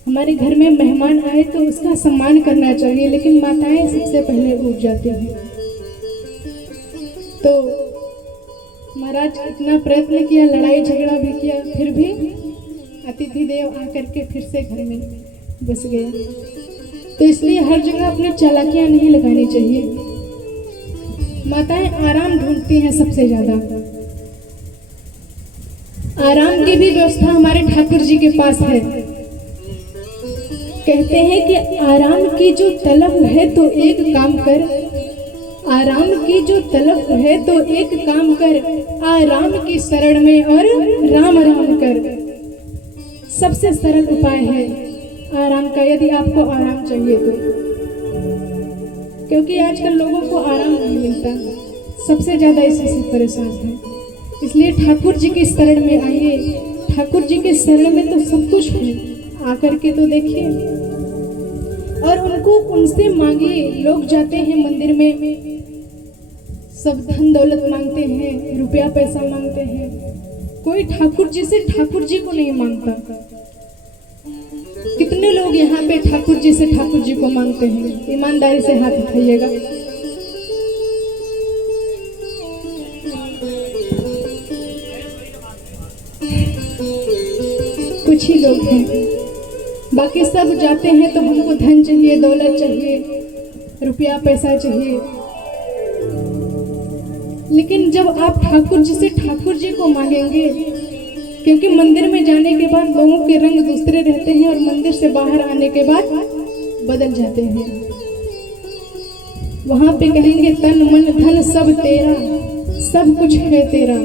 हमारे घर में मेहमान आए तो उसका सम्मान करना चाहिए, लेकिन माताएं सबसे पहले उठ जाती हैं। तो महाराज इतना प्रयत्न किया, लड़ाई झगड़ा भी किया, फिर भी अतिथि देव आकर के फिर से घर में बस गए। तो इसलिए हर जगह अपनी चालाकियां नहीं लगानी चाहिए। माताएं आराम ढूंढती हैं सबसे ज्यादा। आराम की भी व्यवस्था हमारे ठाकुर जी के पास है। कहते हैं कि आराम की जो तलब है तो एक काम कर, आराम की जो तलब है तो एक काम कर, आराम की शरण में और राम राम कर। सबसे सरल उपाय है आराम का, यदि आपको आराम चाहिए तो, क्योंकि आजकल लोगों को आराम नहीं मिलता, सबसे ज्यादा इसी से परेशान है। इसलिए ठाकुर जी के शरण में आइए, ठाकुर जी के शरण में तो सब कुछ है, आकर के तो देखिए और उनको उनसे मांगिए। लोग जाते हैं मंदिर में, सब धन दौलत मांगते हैं, रुपया पैसा मांगते हैं, कोई ठाकुर जी से ठाकुर जी को नहीं मांगता। कितने लोग यहाँ पे ठाकुर जी से ठाकुर जी को मांगते हैं? ईमानदारी से हाथ उठाइएगा। कुछ ही लोग हैं, बाकी सब जाते हैं तो हमको धन चाहिए, दौलत चाहिए, रुपया पैसा चाहिए। लेकिन जब आप ठाकुर जी से ठाकुर जी को मांगेंगे, क्योंकि मंदिर में जाने के बाद लोगों के रंग दूसरे रहते हैं और मंदिर से बाहर आने के बाद बदल जाते हैं। वहां पे कहेंगे तन मन धन सब तेरा, सब कुछ है तेरा,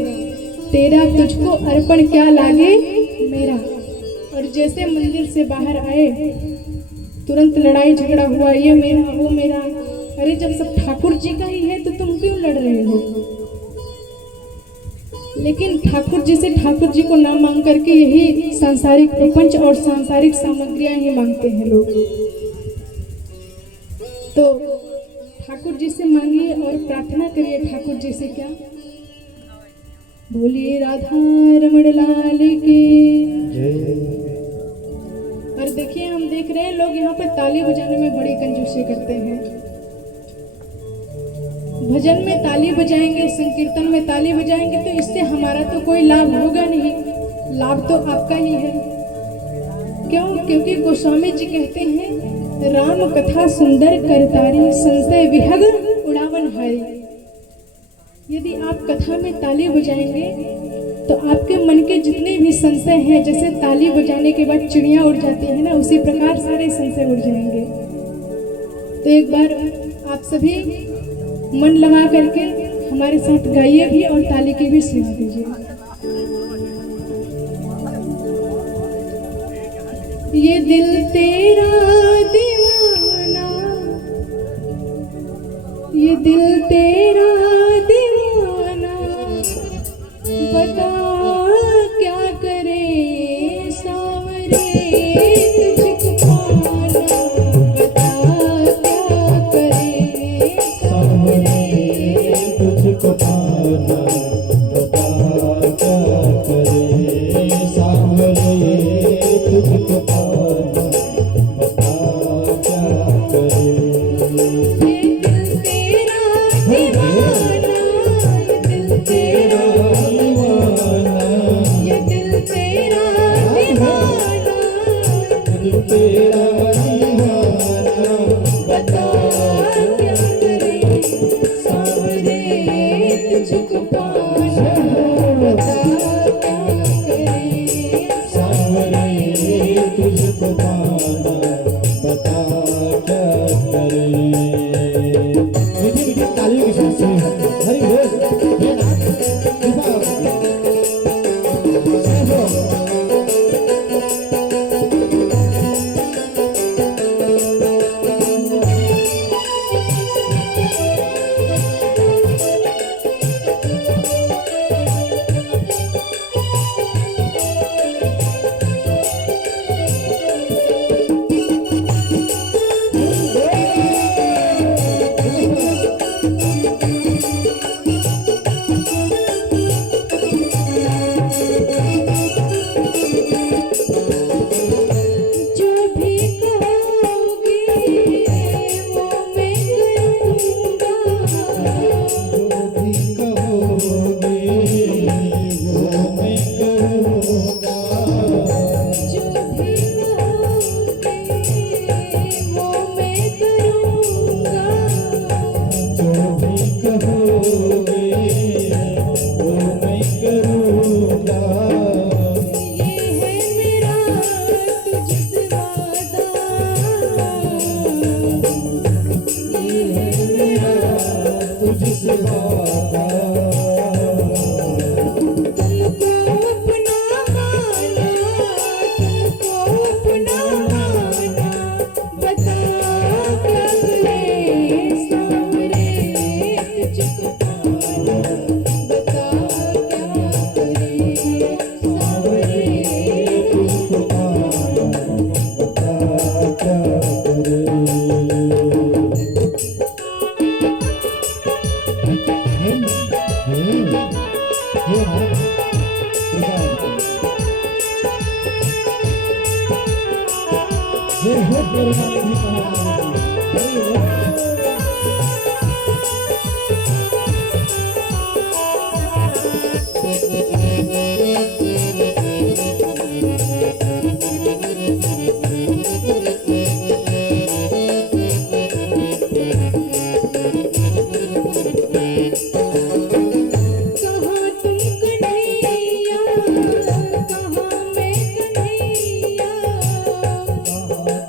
तेरा तुझको अर्पण क्या लागे मेरा। और जैसे मंदिर से बाहर आए तुरंत लड़ाई झगड़ा हुआ, ये मेरा वो मेरा। अरे जब सब ठाकुर जी का ही है तो तुम क्यों लड़ रहे हो? लेकिन ठाकुर जी से ठाकुर जी को ना मांग करके यही सांसारिक प्रपंच और सांसारिक सामग्रियां ही मांगते हैं लोग। तो ठाकुर जी से मांगिए और प्रार्थना करिए ठाकुर जी से। क्या बोलिए राधा रमण लाल की। और देखिए हम देख रहे हैं लोग यहाँ पर ताली बजाने में बड़ी कंजूसी करते हैं। भजन में ताली बजाएंगे, संकीर्तन में ताली बजाएंगे तो इससे हमारा तो कोई लाभ होगा नहीं, लाभ तो आपका ही है। क्यों? क्योंकि गोस्वामी जी कहते हैं राम कथा सुंदर करतारी, संशय विहग उड़ावन हारी। यदि आप कथा में ताली बजाएंगे तो आपके मन के जितने भी संशय हैं, जैसे ताली बजाने के बाद चिड़िया उड़ जाती है ना, उसी प्रकार सारे संशय उड़ जाएंगे। तो एक बार आप सभी मन लगा करके हमारे साथ गाइए भी और ताली की भी सेवा कीजिए। ये दिल तेरा दीवाना, ये दिल तेरा दीवाना, बता क्या करे सांवरे तुझको पाना, बता क्या करे सांवरे तुझको पाना, बता क्या करे सांवरे तुझको पाना, बता क्या करे। ये दिल तेरा दीवाना, ये दिल तेरा दीवाना, ये दिल तेरा दीवाना, दिल तेरा दीवाना, बता क्या करे सांवरे तुझको पाना, बता क्या करे सांवरे तुझको पाना, बता क्या करे। मीठी मीठी तालियों के साथ सुनिए हरि बोल। ये नाम कृपा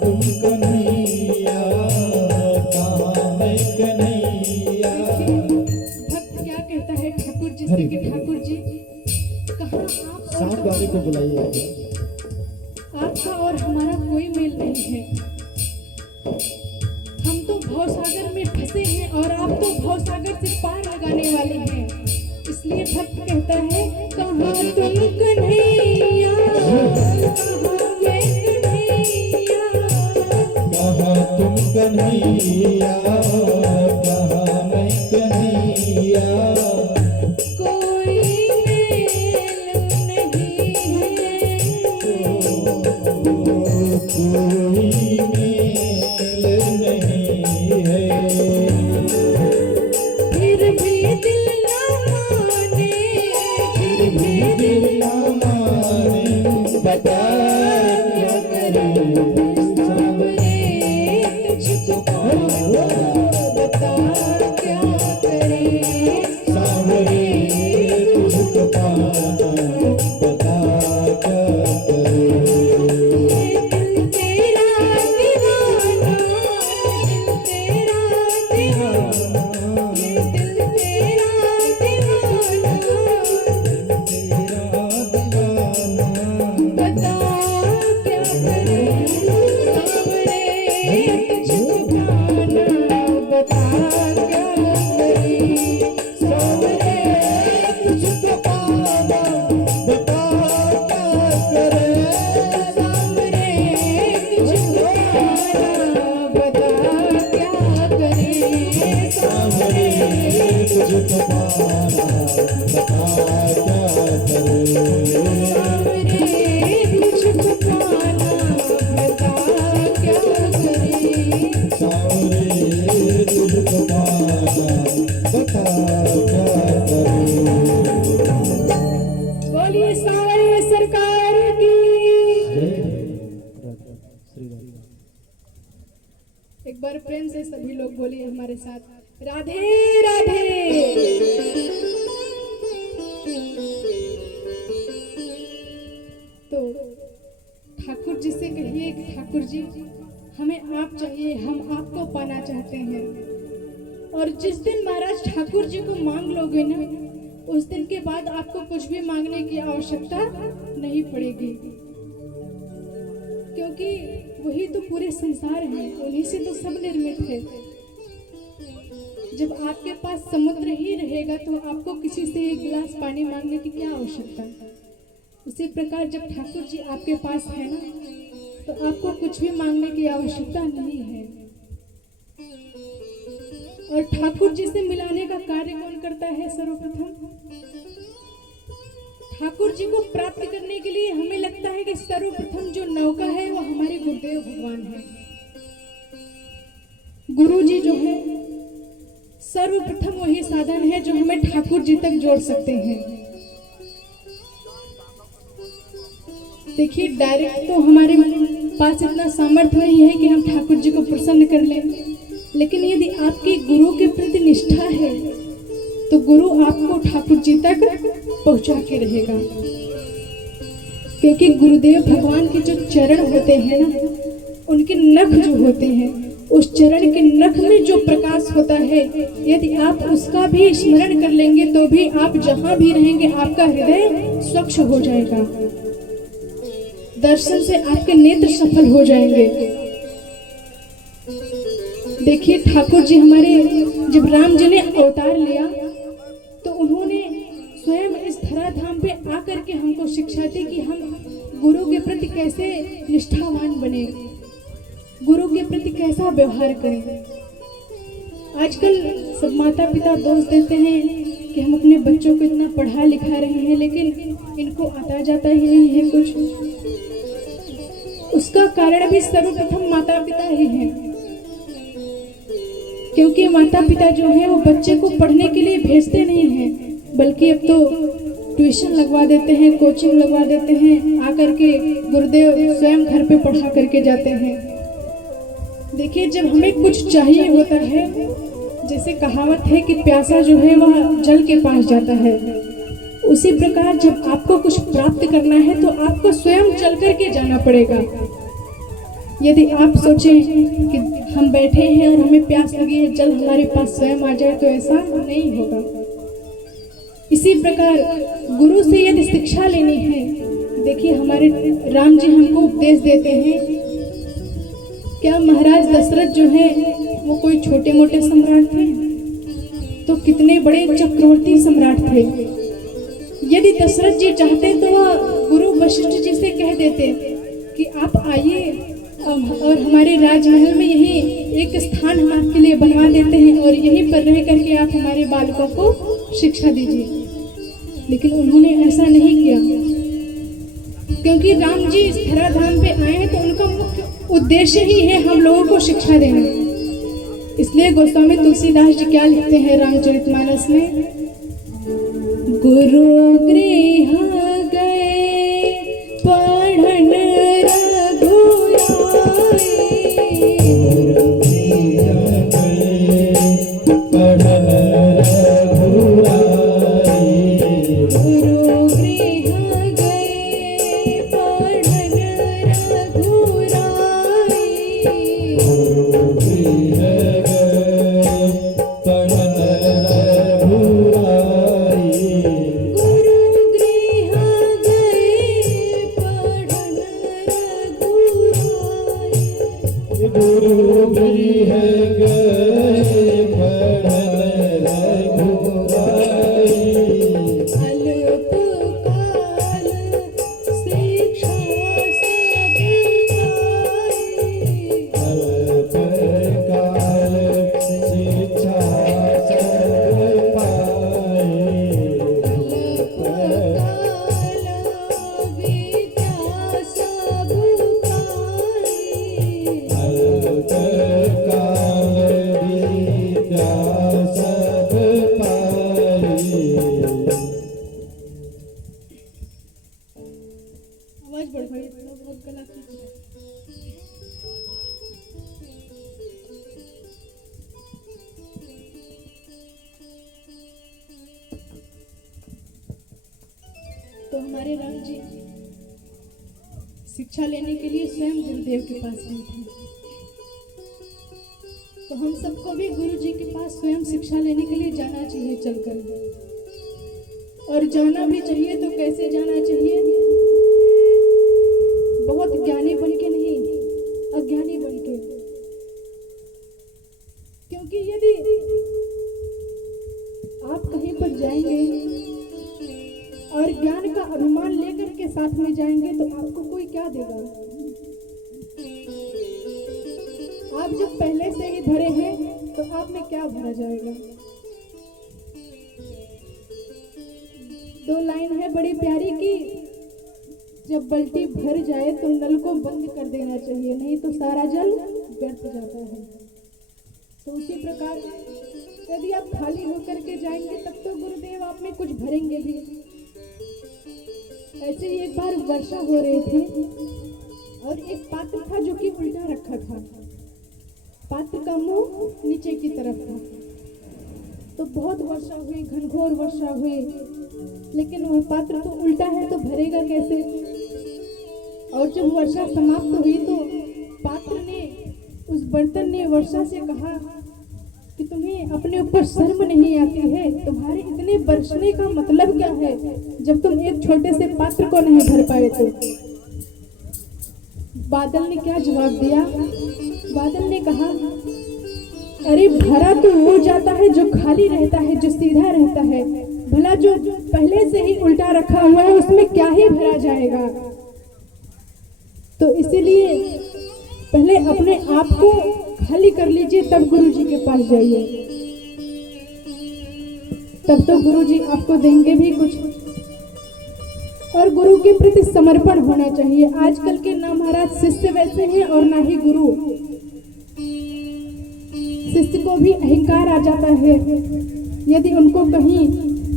तुम कन्हैया हैं। हम तो भवसागर में फंसे हैं और आप तो भवसागर से पार लगाने वाले हैं। इसलिए भक्त कहता है, कहाँ तुम कन्हैया, कहाँ मैं कन्हैया, कहाँ तुम कन्हैया, कहाँ मैं कन्हैया, कोई मेल नहीं है, कोई मेल नहीं है, फिर भी दिल न माने, फिर भी दिल ना माने, बता क्या करूं सांवरे तुझको पाना, बता क्या करें सांवरे तुझको पाना, बता क्या करूं दिल तेरा दीवाना, दिल तेरा दीवाना, दिल तेरा दीवाना, तेरा दीवाना बता क्या करें सांवरे तुझको पाना, बता क्या करें सांवरे तुझको पाना, बता क्या करें सांवरे तुझको पाना, बता क्या करें सांवरे तुझको पाना, बता क्या करें सांवरे तुझको पाना, बता क्या करें सांवरे तुझको पाना, बता क्या करें बोलिए सांवरे सरकार की। एक बार प्रेम से सभी लोग बोलिए हमारे साथ, राधे राधे। तो ठाकुर जी से कहिए कि ठाकुर जी हमें आप चाहिए, हम आपको पाना चाहते हैं। और जिस दिन महाराज ठाकुर जी को मांग लोगे ना, उस दिन के बाद आपको कुछ भी मांगने की आवश्यकता नहीं पड़ेगी, क्योंकि वही तो पूरे संसार है, उन्हीं से तो सब निर्मित है। जब आपके पास समुद्र ही रहेगा तो आपको किसी से एक गिलास पानी मांगने की क्या आवश्यकता है। उसी प्रकार जब ठाकुर जी आपके पास है ना, तो आपको कुछ भी मांगने की आवश्यकता नहीं है। और ठाकुर जी से मिलाने का कार्य कौन करता है? सर्वप्रथम ठाकुर जी को प्राप्त करने के लिए हमें लगता है कि सर्वप्रथम जो नौका है वो हमारे गुरुदेव भगवान है। गुरु जी जो है सर्वप्रथम वही साधन है जो हमें ठाकुर जी तक जोड़ सकते हैं। देखिए, डायरेक्ट तो हमारे पास इतना सामर्थ्य नहीं है कि हम ठाकुर जी को प्रसन्न कर लें, लेकिन यदि आपकी गुरु के प्रति निष्ठा है तो गुरु आपको ठाकुर जी तक पहुंचा के रहेगा। क्योंकि गुरुदेव भगवान के जो चरण होते हैं ना, उनके नख जो होते हैं, उस चरण के नख में जो प्रकाश होता है, यदि आप उसका भी स्मरण कर लेंगे तो भी आप जहां भी रहेंगे आपका हृदय स्वच्छ हो जाएगा। दर्शन से आपके नेत्र सफल हो जाएंगे। देखिए, ठाकुर जी हमारे जब राम जी ने अवतार लिया तो उन्होंने स्वयं इस धराधाम पे आकर के हमको शिक्षा दी कि हम गुरु के प्रति कैसे निष्ठावान बने, गुरु के प्रति कैसा व्यवहार करें। आजकल सब माता पिता दोष देते हैं कि हम अपने बच्चों को इतना पढ़ा लिखा रहे हैं, लेकिन इनको आता जाता ही नहीं है कुछ। उसका कारण भी सर्वप्रथम माता पिता ही हैं, क्योंकि माता पिता जो है वो बच्चे को पढ़ने के लिए भेजते नहीं हैं, बल्कि अब तो ट्यूशन लगवा देते हैं, कोचिंग लगवा देते हैं, आकर के गुरुदेव स्वयं घर पे पढ़ा करके जाते हैं। देखिए, जब हमें कुछ चाहिए होता है, जैसे कहावत है कि प्यासा जो है वह जल के पास जाता है, उसी प्रकार जब आपको कुछ प्राप्त करना है तो आपको स्वयं चल करके जाना पड़ेगा। यदि आप सोचें कि हम बैठे हैं और हमें प्यास लगी है, जल हमारे पास स्वयं आ जाए, तो ऐसा नहीं होगा। इसी प्रकार गुरु से यदि शिक्षा लेनी है, देखिए हमारे राम जी हमको उपदेश देते हैं क्या महाराज दशरथ जो है वो कोई छोटे मोटे सम्राट थे? तो कितने बड़े चक्रवर्ती सम्राट थे। यदि दशरथ जी चाहते तो वह गुरु वशिष्ठ जी से कह देते कि आप आइए और हमारे राजमहल में यही एक स्थान हम आपके लिए बनवा देते हैं और यहीं पर रह करके आप हमारे बालकों को शिक्षा दीजिए। लेकिन उन्होंने ऐसा नहीं किया, क्योंकि राम जी इस धराधाम पे आए हैं तो उनका मुख्य उद्देश्य ही है हम लोगों को शिक्षा देना। इसलिए गोस्वामी तुलसीदास जी क्या लिखते हैं रामचरितमानस में, गुरु गृह गए पढ़न तो हमारे राम जी शिक्षा लेने के लिए स्वयं गुरुदेव के पास गए थे। तो हम सबको भी गुरु जी के पास स्वयं शिक्षा लेने के लिए जाना चाहिए चलकर, और जाना भी चाहिए तो कैसे जाना चाहिए? बहुत ज्ञानी बन के नहीं, अज्ञानी बन के। क्योंकि यदि आप कहीं पर जाएंगे और ज्ञान का अभिमान लेकर के साथ में जाएंगे तो आपको कोई क्या देगा? आप जब पहले से ही भरे हैं तो आप में क्या भरा जाएगा? दो लाइन है बड़ी प्यारी की, जब बाल्टी भर जाए तो नल को बंद कर देना चाहिए, नहीं तो सारा जल व्यर्थ जाता है। तो उसी प्रकार यदि आप खाली होकर के जाएंगे तब तो गुरुदेव आप में कुछ भरेंगे भी। ऐसे ही एक बार वर्षा हो रही थी और एक पात्र था जो कि उल्टा रखा था, पात्र का मुंह नीचे की तरफ था। तो बहुत वर्षा हुई, घनघोर वर्षा हुई, लेकिन वह पात्र तो उल्टा है तो भरेगा कैसे? और जब वर्षा समाप्त हुई तो पात्र ने, उस बर्तन ने वर्षा से कहा कि तुम्हें अपने ऊपर शर्म नहीं आती है? तुम्हारे इतने बरसने का मतलब क्या है जब तुम एक छोटे से पात्र को नहीं भर पाए? तो बादल ने क्या जवाब दिया? बादल ने कहा, अरे भरा तो वो जाता है जो खाली रहता है, जो सीधा रहता है, भला जो पहले से ही उल्टा रखा हुआ है उसमें क्या ही भरा जाएगा? तो इसीलिए पहले अपने आप को खाली कर लीजिए, तब गुरु जी के पास जाइए, तब तो गुरु जी आपको देंगे भी कुछ। और गुरु के प्रति समर्पण होना चाहिए। आजकल के ना महाराज शिष्य वैसे हैं और ना ही गुरु। शिष्य को भी अहंकार आ जाता है, यदि उनको कहीं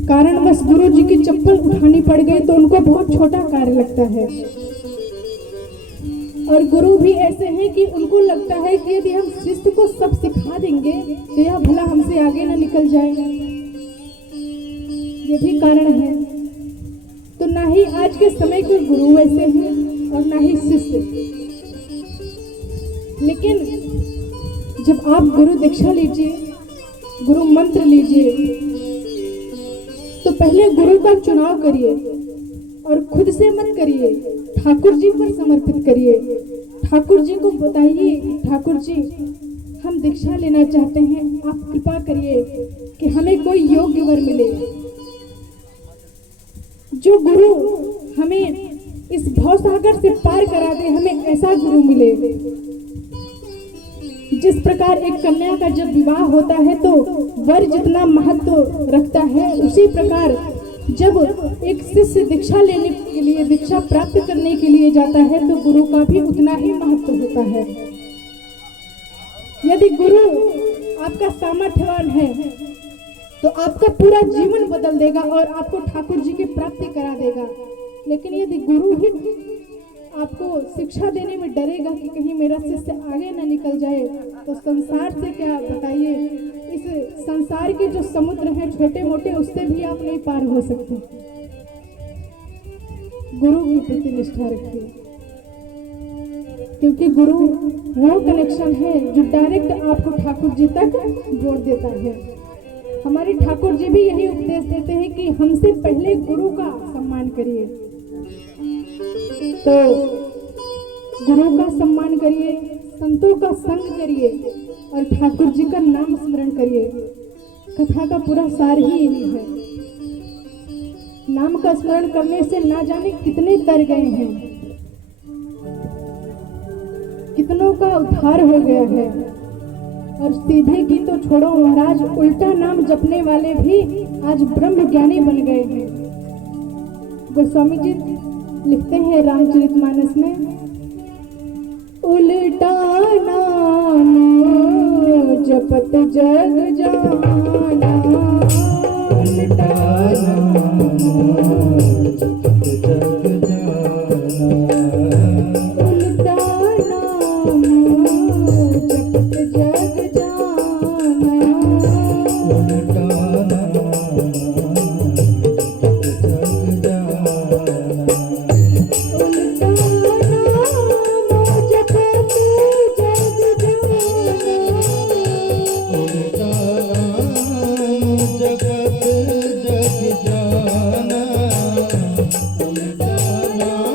कारणवश गुरु जी की चप्पल उठानी पड़ गई तो उनको बहुत छोटा कार्य लगता है। और गुरु भी ऐसे हैं कि उनको लगता है कि यदि हम शिष्य को सब सिखा देंगे तो यह भला हमसे आगे ना निकल जाएगा। ये भी कारण है। तो ना ही आज के समय के गुरु वैसे हैं और ना ही शिष्य। लेकिन जब आप गुरु दीक्षा लीजिए, गुरु मंत्र लीजिए, तो पहले गुरु का चुनाव करिए और खुद से मत करिए, ठाकुर जी पर समर्पित करिए। ठाकुर जी को बताइए, ठाकुर जी हम दीक्षा लेना चाहते हैं, आप कृपा करिए कि हमें कोई योग्य वर मिले, जो गुरु हमें इस भवसागर से पार करा दे, हमें ऐसा गुरु मिले। जिस प्रकार एक कन्या का जब विवाह होता है तो वर जितना महत्व रखता है, उसी प्रकार जब एक शिष्य दीक्षा लेने के लिए, दीक्षा प्राप्त करने के लिए जाता है तो गुरु का भी उतना ही महत्व होता है। यदि गुरु आपका सामर्थ्यवान है तो आपका पूरा जीवन बदल देगा और आपको ठाकुर जी की प्राप्ति करा देगा। लेकिन यदि गुरु ही आपको शिक्षा देने में डरेगा कि कहीं मेरा शिष्य आगे न निकल जाए, तो संसार से क्या बताइए, इस संसार के जो समुद्र हैं छोटे मोटे, उससे भी आप नहीं पार हो सकते। गुरु की प्रति निष्ठा रखिए, क्योंकि गुरु वो कनेक्शन है जो डायरेक्ट आपको ठाकुर जी तक जोड़ देता है। हमारे ठाकुर जी भी यही उपदेश देते हैं कि हमसे पहले गुरु का सम्मान करिए। तो गुरु का सम्मान करिए, संतों का संग करिए और ठाकुर जी का नाम स्मरण करिए। कथा का पूरा सार ही यही है। नाम का स्मरण करने से ना जाने कितने तर गए हैं, कितनों का उद्धार हो गया है। और सीधे की तो छोड़ो महाराज, उल्टा नाम जपने वाले भी आज ब्रह्म ज्ञानी बन गए हैं। गोस्वामी जी लिखते हैं रामचरितमानस में, उल्टा नाम जपत जग जाना, उल्टा नाम जपत जग जाना, उल्टा नाम जपत जग जाना, उल्टा नाम जपत जग जाना, उल्टा नाम जपत जग जाना, उल्टा नाम जपत जग जाना, उल्टा नाम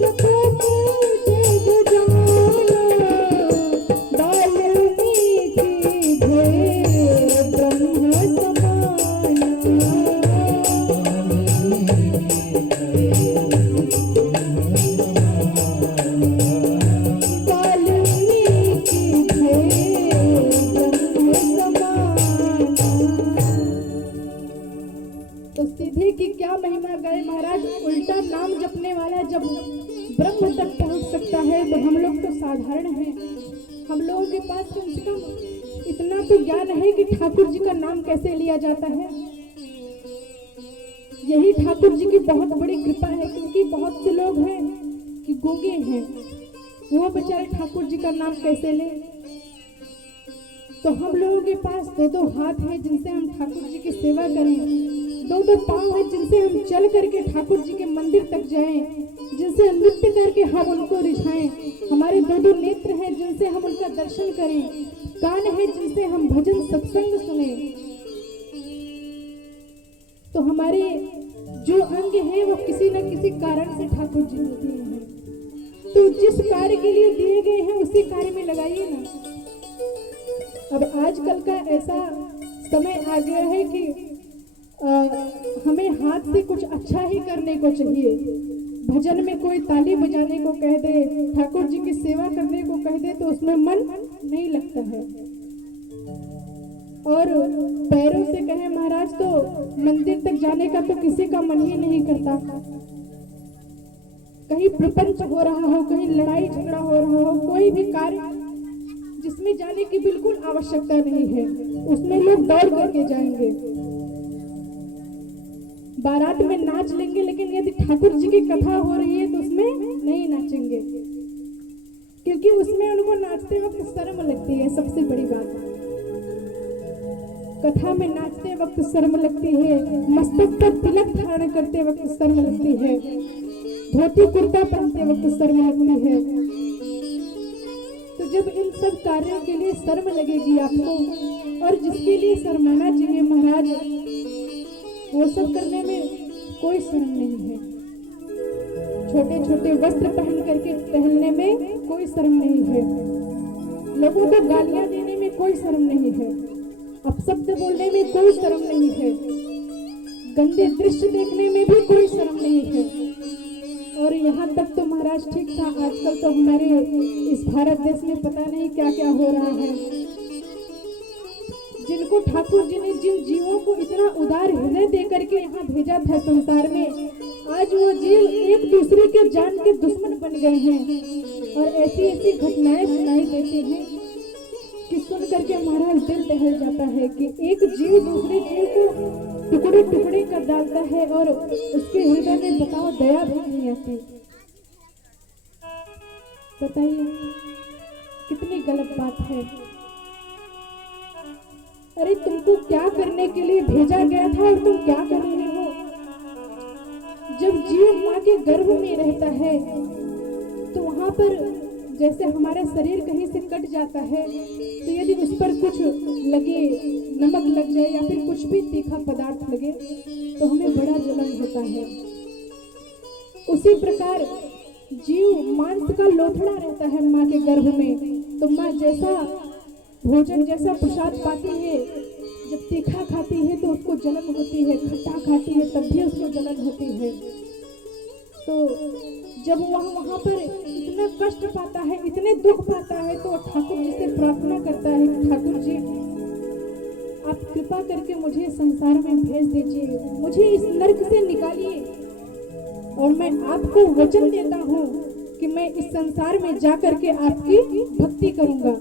जपत जग जाना, वाल्मीकि भेद ब्रह्म समाना, वाल्मीकि भेद ब्रह्म समाना। तो सीधे की क्या महिमा गाए महाराज। उल्टा नाम जपने वाला जब ब्रह्म तक पहुंच सकता है तो हम लोग तो साधारण हैं। हम लोगों के पास कम से कम इतना तो ज्ञान है कि ठाकुर जी का नाम कैसे लिया जाता है। यही ठाकुर जी की बहुत बड़ी कृपा है, क्योंकि बहुत से लोग हैं कि गूंगे हैं, वो बेचारे ठाकुर जी का नाम कैसे ले। तो हम लोगों के पास दो दो हाथ हैं जिनसे हम ठाकुर जी की सेवा करें, दो दो पांव हैं जिनसे हम चल करके ठाकुर जी के मंदिर तक जाएं, जिनसे नृत्य करके हम उनको रिझाएं। हमारे दो दो नेत्र हैं जिनसे हम उनका दर्शन करें, कान हैं जिनसे हम भजन सत्संग सुने। तो हमारे जो अंग हैं वो किसी न किसी कारण से ठाकुर जी ने दिए हैं। तो जिस कार्य के लिए दिए गए हैं उसी कार्य में लगाइए ना। अब आजकल का ऐसा समय आ गया है कि हमें हाथ से कुछ अच्छा ही करने को चाहिए। भजन में कोई ताली बजाने को कह दे, ठाकुर जी की सेवा करने को कह दे, तो उसमें मन नहीं लगता है। और पैरों से कहे महाराज तो मंदिर तक जाने का तो किसी का मन ही नहीं करता। कहीं प्रपंच हो रहा हो, कहीं लड़ाई झगड़ा हो रहा हो, कोई भी कार्य जिसमें जाने की बिल्कुल आवश्यकता नहीं है, उसमें लोग दौड़ करके जाएंगे। बारात में नाच लेंगे, लेकिन यदि ठाकुर जी की कथा हो रही है तो उसमें नहीं नाचेंगे, क्योंकि उसमें उनको नाचते वक्त शर्म लगती है। सबसे बड़ी बात, कथा में नाचते वक्त शर्म लगती है, मस्तक पर तिलक धारण करते वक्त शर्म लगती है, धोती कुर्ता पहनते वक्त शर्म लगती है। तो जब इन सब कार्यों के लिए शर्म लगेगी आपको, और जिसके लिए शर्माना चाहिए महाराज, वो सब करने में कोई शर्म नहीं है। छोटे छोटे वस्त्र पहन करके टहलने में कोई शर्म नहीं है, लोगों को गालियां देने में कोई शर्म नहीं है, अपशब्द बोलने में कोई शर्म नहीं है, गंदे दृश्य देखने में भी कोई शर्म नहीं है। और यहाँ तक तो महाराज ठीक था, आजकल तो हमारे इस भारत देश में पता नहीं क्या क्या हो रहा है। जिनको ठाकुर जी ने जिन जीवों को इतना उदार हृदय दे करके यहाँ भेजा था संसार में, आज वो जीव एक दूसरे के जान के दुश्मन बन गए हैं। और ऐसी ऐसी घटनाएं सुनाई देती हैं कि सुन करके महाराज दिल दहल जाता है कि एक जीव दूसरे जीव को टुकड़े टुकड़े कर डालता है और उसके हृदय में बताओ दया भी नहीं आती। बताइए कितनी गलत बात है। अरे तुमको क्या करने के लिए भेजा गया था और तुम क्या कर रहे हो? जब जीव माँ के गर्भ में रहता है तो वहां पर जैसे हमारा शरीर कहीं से कट जाता है तो यदि उस पर कुछ लगे, नमक लग जाए या फिर कुछ भी तीखा पदार्थ लगे तो हमें बड़ा जलन होता है। उसी प्रकार जीव मांस का लोथड़ा रहता है माँ के गर्भ में, तो माँ जैसा भोजन, जैसा प्रसाद पाती है, जब तीखा खाती है तो उसको जलन होती है, खट्टा खाती है तब भी उसको जलन होती है। तो जब वहाँ पर इतना कष्ट पाता है, इतने दुख पाता है, तो ठाकुर जी से प्रार्थना करता है कि ठाकुर जी आप कृपा करके मुझे संसार में भेज दीजिए, मुझे इस नरक से निकालिए और मैं आपको वचन देता हूँ कि मैं इस संसार में जा करके आपकी भक्ति करूंगा।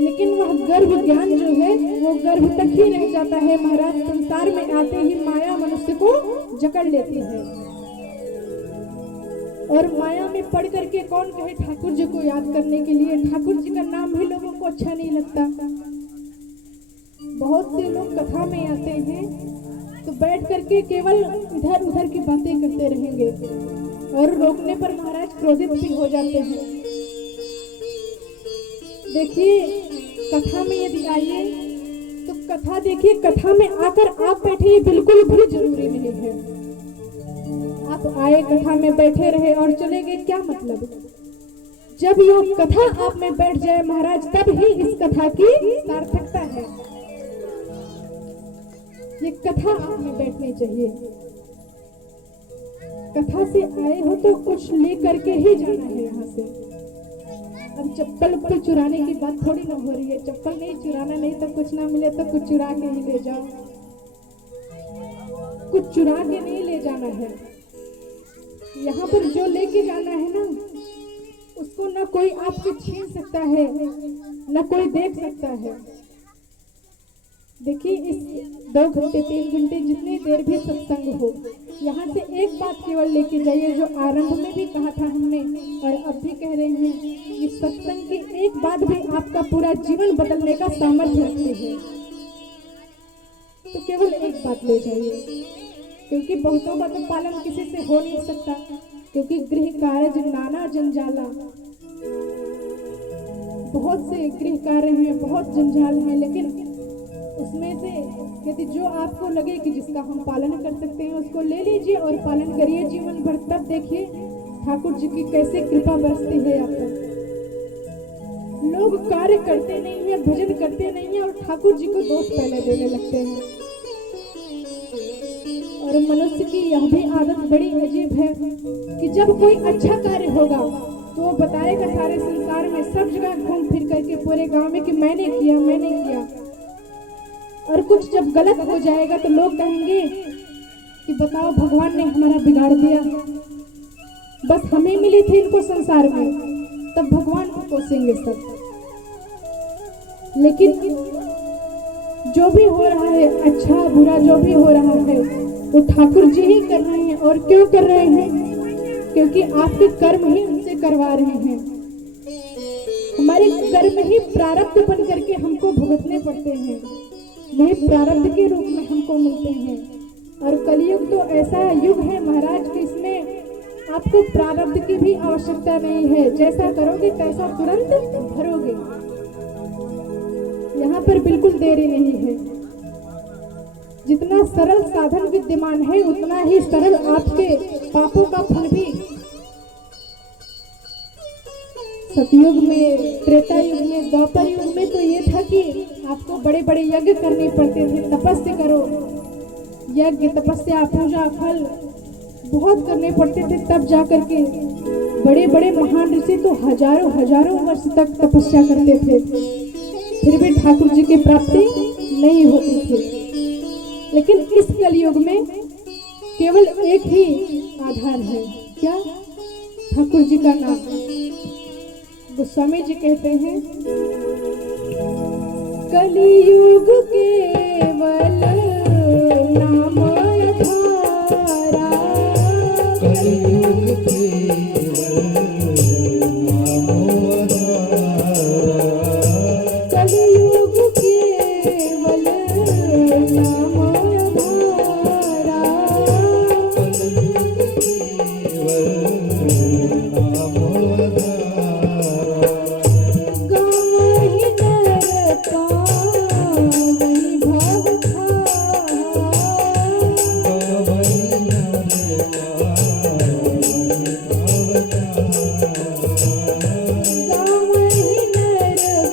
लेकिन वह गर्भ ज्ञान जो है वो गर्भ तक ही रह जाता है महाराज। संसार में आते ही माया मनुष्य को जकड़ लेती है और माया में पढ़ करके कौन कहे ठाकुर जी को याद करने के लिए। ठाकुर जी का नाम भी लोगों को अच्छा नहीं लगता। बहुत से लोग कथा में आते हैं तो बैठ करके केवल इधर उधर की बातें करते रहेंगे और रोकने पर महाराज क्रोधित भी हो जाते हैं। देखिए कथा में यदि आइए तो कथा देखिए, कथा में आकर आप बैठे ये बिल्कुल भी जरूरी नहीं है। आप आए कथा में बैठे रहे और चले गए, क्या मतलब? जब ये कथा आप में बैठ जाए महाराज तब ही इस कथा की सार्थकता है। ये कथा आप में बैठनी चाहिए। कथा से आए हो तो कुछ ले करके ही जाना है यहाँ से। अब चप्पल उप्पल चुराने की बात थोड़ी ना हो रही है। चप्पल नहीं चुराना, नहीं तो कुछ ना मिले तो कुछ चुरा के ही ले जाओ। कुछ चुरा के नहीं ले जाना है। यहाँ पर जो लेके जाना है ना, उसको ना कोई आपसे छीन सकता है, ना कोई देख सकता है। देखिए इस 2 घंटे 3 घंटे जितनी देर भी सत्संग हो, यहाँ से एक बात केवल लेके जाइए, जो आरंभ में भी कहा था हमने और अब भी कह रहे हैं कि सत्संग की एक बात भी आपका पूरा जीवन बदलने का सामर्थ्य रखती है। तो केवल एक बात ले जाइए, क्योंकि बहुतों का तो पालन किसी से हो नहीं सकता, क्योंकि गृह कार्य नाना जंजाला, बहुत से गृह कार्य हैं, बहुत जंजाल हैं। लेकिन उसमें से यदि जो आपको लगे कि जिसका हम पालन कर सकते हैं उसको ले लीजिए और पालन करिए जीवन भर। तब देखिए ठाकुर जी की कैसे कृपा बरसती है आप पर। लोग कार्य करते नहीं है, भजन करते नहीं है और ठाकुर जी को दोष पहले देने लगते हैं। और मनुष्य की यह भी आदत बड़ी अजीब है कि जब कोई अच्छा कार्य होगा तो वो बताएगा सारे संसार में, सब जगह घूम फिर करके पूरे गांव में कि मैंने किया, मैंने किया। और कुछ जब गलत हो जाएगा तो लोग कहेंगे कि बताओ भगवान ने हमारा बिगाड़ दिया, बस हमें मिली थी इनको संसार में, तब भगवान को कोसेंगे सब। लेकिन जो भी हो रहा है, अच्छा बुरा जो भी हो रहा है, वो ठाकुर जी ही कर रहे हैं। और क्यों कर रहे हैं? क्योंकि आपके कर्म ही उनसे करवा रहे हैं। हमारे कर्म ही प्रारब्ध बन करके हमको भुगतने पड़ते हैं, वही प्रारब्ध के रूप में हमको मिलते हैं। और कलयुग तो ऐसा युग है महाराज कि इसमें आपको प्रारब्ध की भी आवश्यकता नहीं है। जैसा करोगे तैसा तुरंत भरोगे। यहाँ पर बिल्कुल देरी नहीं है। जितना सरल साधन विद्यमान है उतना ही सरल आपके पापों का फल भी सतयुग में, त्रेता युग में, द्वापर युग में तो ये था कि आपको बड़े बड़े यज्ञ करने पड़ते थे। तपस्या करो, यज्ञ, तपस्या, पूजा, फल बहुत करने पड़ते थे, तब जा करके बड़े बड़े महान ऋषि तो हजारों हजारों वर्ष तक तपस्या करते थे, फिर भी ठाकुर जी की प्राप्ति नहीं होती थी। लेकिन इस कलयुग में केवल एक ही आधार है, क्या? ठाकुर जी का नाम। गोस्वामी जी कहते हैं, कलियुग केवल नाम आधारा, कलियुग केवल नाम आधारा, कलियुग केवल नाम आधारा, कलियुग केवल नाम आधारा, गावहि नर पावहि भव धारा, गावहि नर गावहि नर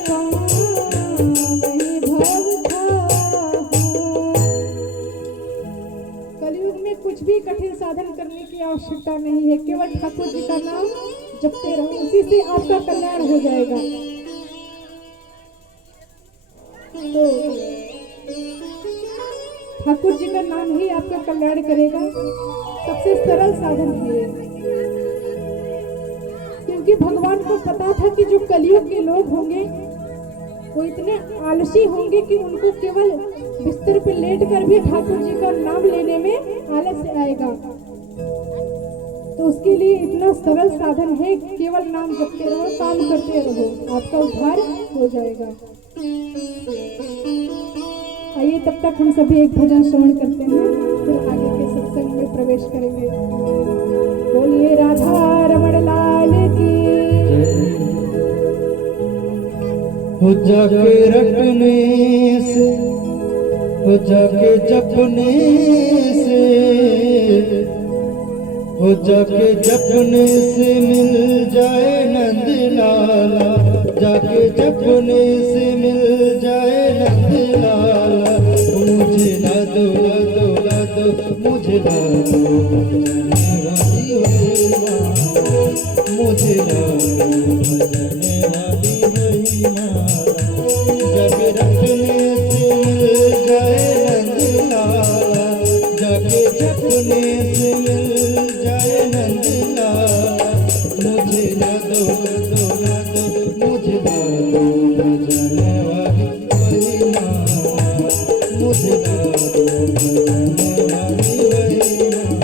पावहि भव धारा। कलयुग में कुछ भी कठिन साधन करने की आवश्यकता नहीं है, केवल ठाकुर जी का नाम जपते रहो, उसी से आपका कल्याण हो जाएगा। तो ठाकुर जी का नाम ही आपका कल्याण करेगा, सबसे सरल साधन है ये। क्योंकि भगवान को पता था कि जो कलयुग के लोग होंगे वो इतने आलसी होंगे कि उनको केवल बिस्तर पे लेटकर भी ठाकुर जी का नाम लेने में आलस आएगा। तो उसके लिए इतना सरल साधन है, केवल नाम जपते रहो, काम करते रहो, आपका उद्धार हो जाएगा। आइए तब तक हम सभी एक भजन श्रवण करते हैं, फिर आगे के सत्संग में प्रवेश करेंगे। बोलिए राधा रमण लाल की। हो जाके रटने से, हो जाके जपने से, हो जाके जपने से मिल जाए नंद लाला, जाके जपने से मिल जाए नंद लाला। मुझे ला दो, ला दो, ला दो, मुझे ला दो भजने वाली वही माँ, मुझे ला दो भजने वाली वही माँ। जाके रखने से मिल जाए नंद लाला, जाके जपने से मिल जाए नंद लाला। मुझे ला दो, ला दो, मुझे ला दो भजने वाली वही माँ, मुझे ला दो भजने वाली वही माँ।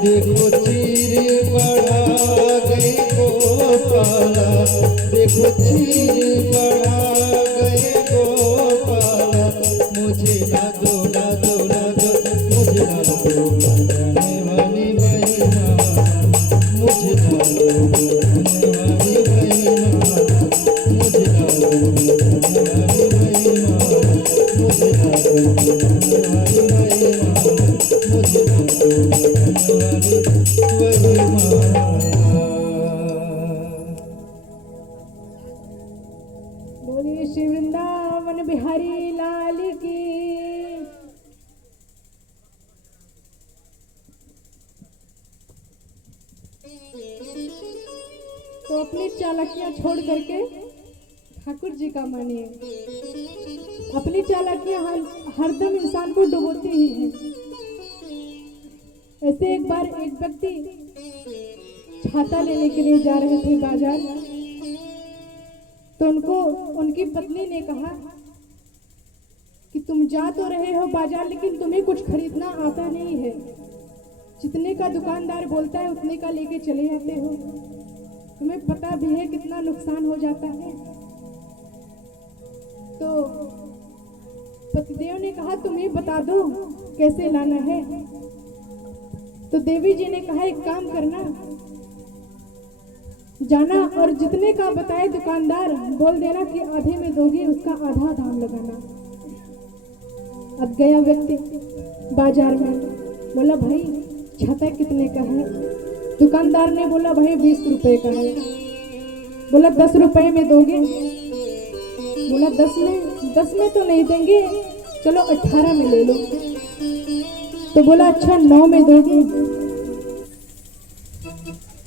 देखो चीर बढ़ा गए गोपाला, देखो चीर बढ़ा गए गोपाला। मुझे जाने वही माना। बोलिए श्री वृंदावन बिहारी लाल की। तो अपनी चालाकियां छोड़ करके ठाकुर जी का मानिए। अपनी चालाकियां हरदम इंसान को डुबोती ही है। ऐसे एक बार एक व्यक्ति छाता लेने के लिए जा रहे थे बाजार, तो उनको उनकी पत्नी ने कहा कि तुम जा तो रहे हो बाजार, लेकिन तुम्हें कुछ खरीदना आता नहीं है। जितने का दुकानदार बोलता है उतने का लेके चले जाते हो। तुम्हें पता भी है कितना नुकसान हो जाता है। तो पतिदेव ने कहा तुम ही बता दो कैसे लाना है। तो देवी जी ने कहा एक काम करना, जाना और जितने का बताए दुकानदार बोल देना कि आधे में दोगे, उसका आधा दाम लगाना। अब गया व्यक्ति बाजार में, बोला भाई छाता कितने का है? दुकानदार ने बोला भाई 20 रुपए का है। बोला 10 रुपए में दोगे? बोला 10 में तो नहीं देंगे, चलो 18 में ले लो। तो बोला अच्छा 9 में दोगे?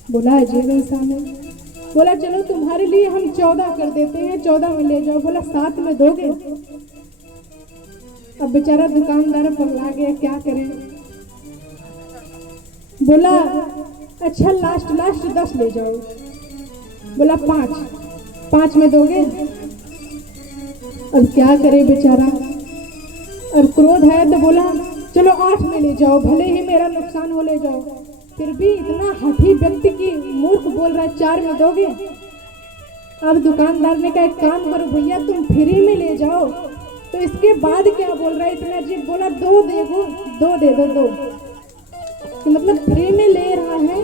बोला अजीब इंसान है। बोला चलो तुम्हारे लिए हम 14 कर देते हैं, 14 में ले जाओ। बोला 7 में दोगे? अब बेचारा दुकानदार पगला गया, क्या करें। बोला अच्छा लास्ट 10 ले जाओ। बोला 5 में दोगे? अब क्या करे बेचारा, और क्रोध है तो बोला चलो 8 में ले जाओ, भले ही मेरा नुकसान हो ले जाओ। फिर भी इतना हठी व्यक्ति की मूर्ख बोल रहा है 4 में दोगे? अब दुकानदार ने कहा एक काम करो भैया तुम फ्री में ले जाओ। तो इसके बाद क्या बोल रहा है इतना अजीब, बोला 2 दे दो 2। तो मतलब फ्री में ले रहा है,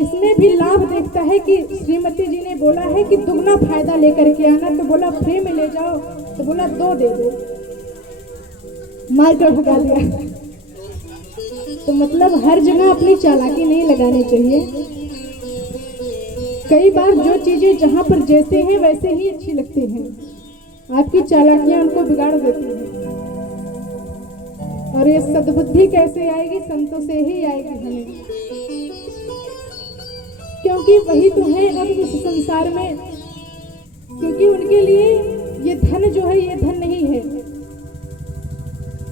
इसमें भी लाभ देखता है कि श्रीमती जी ने बोला है कि दुगना फायदा लेकर के आना। तो बोला फ्री में ले जाओ, तो बोला 2 दे दो, मार कर भगा दिया। तो मतलब हर जगह अपनी चालाकी नहीं लगानी चाहिए। कई बार जो चीजें जहां पर जैसे हैं वैसे ही अच्छी लगती हैं, आपकी चालाकियां उनको बिगाड़ देती हैं। और ये सद्बुद्धि कैसे आएगी? संतों से ही आएगी हमें, क्योंकि वही तो है अब इस संसार में। क्योंकि उनके लिए ये धन जो है ये धन नहीं है,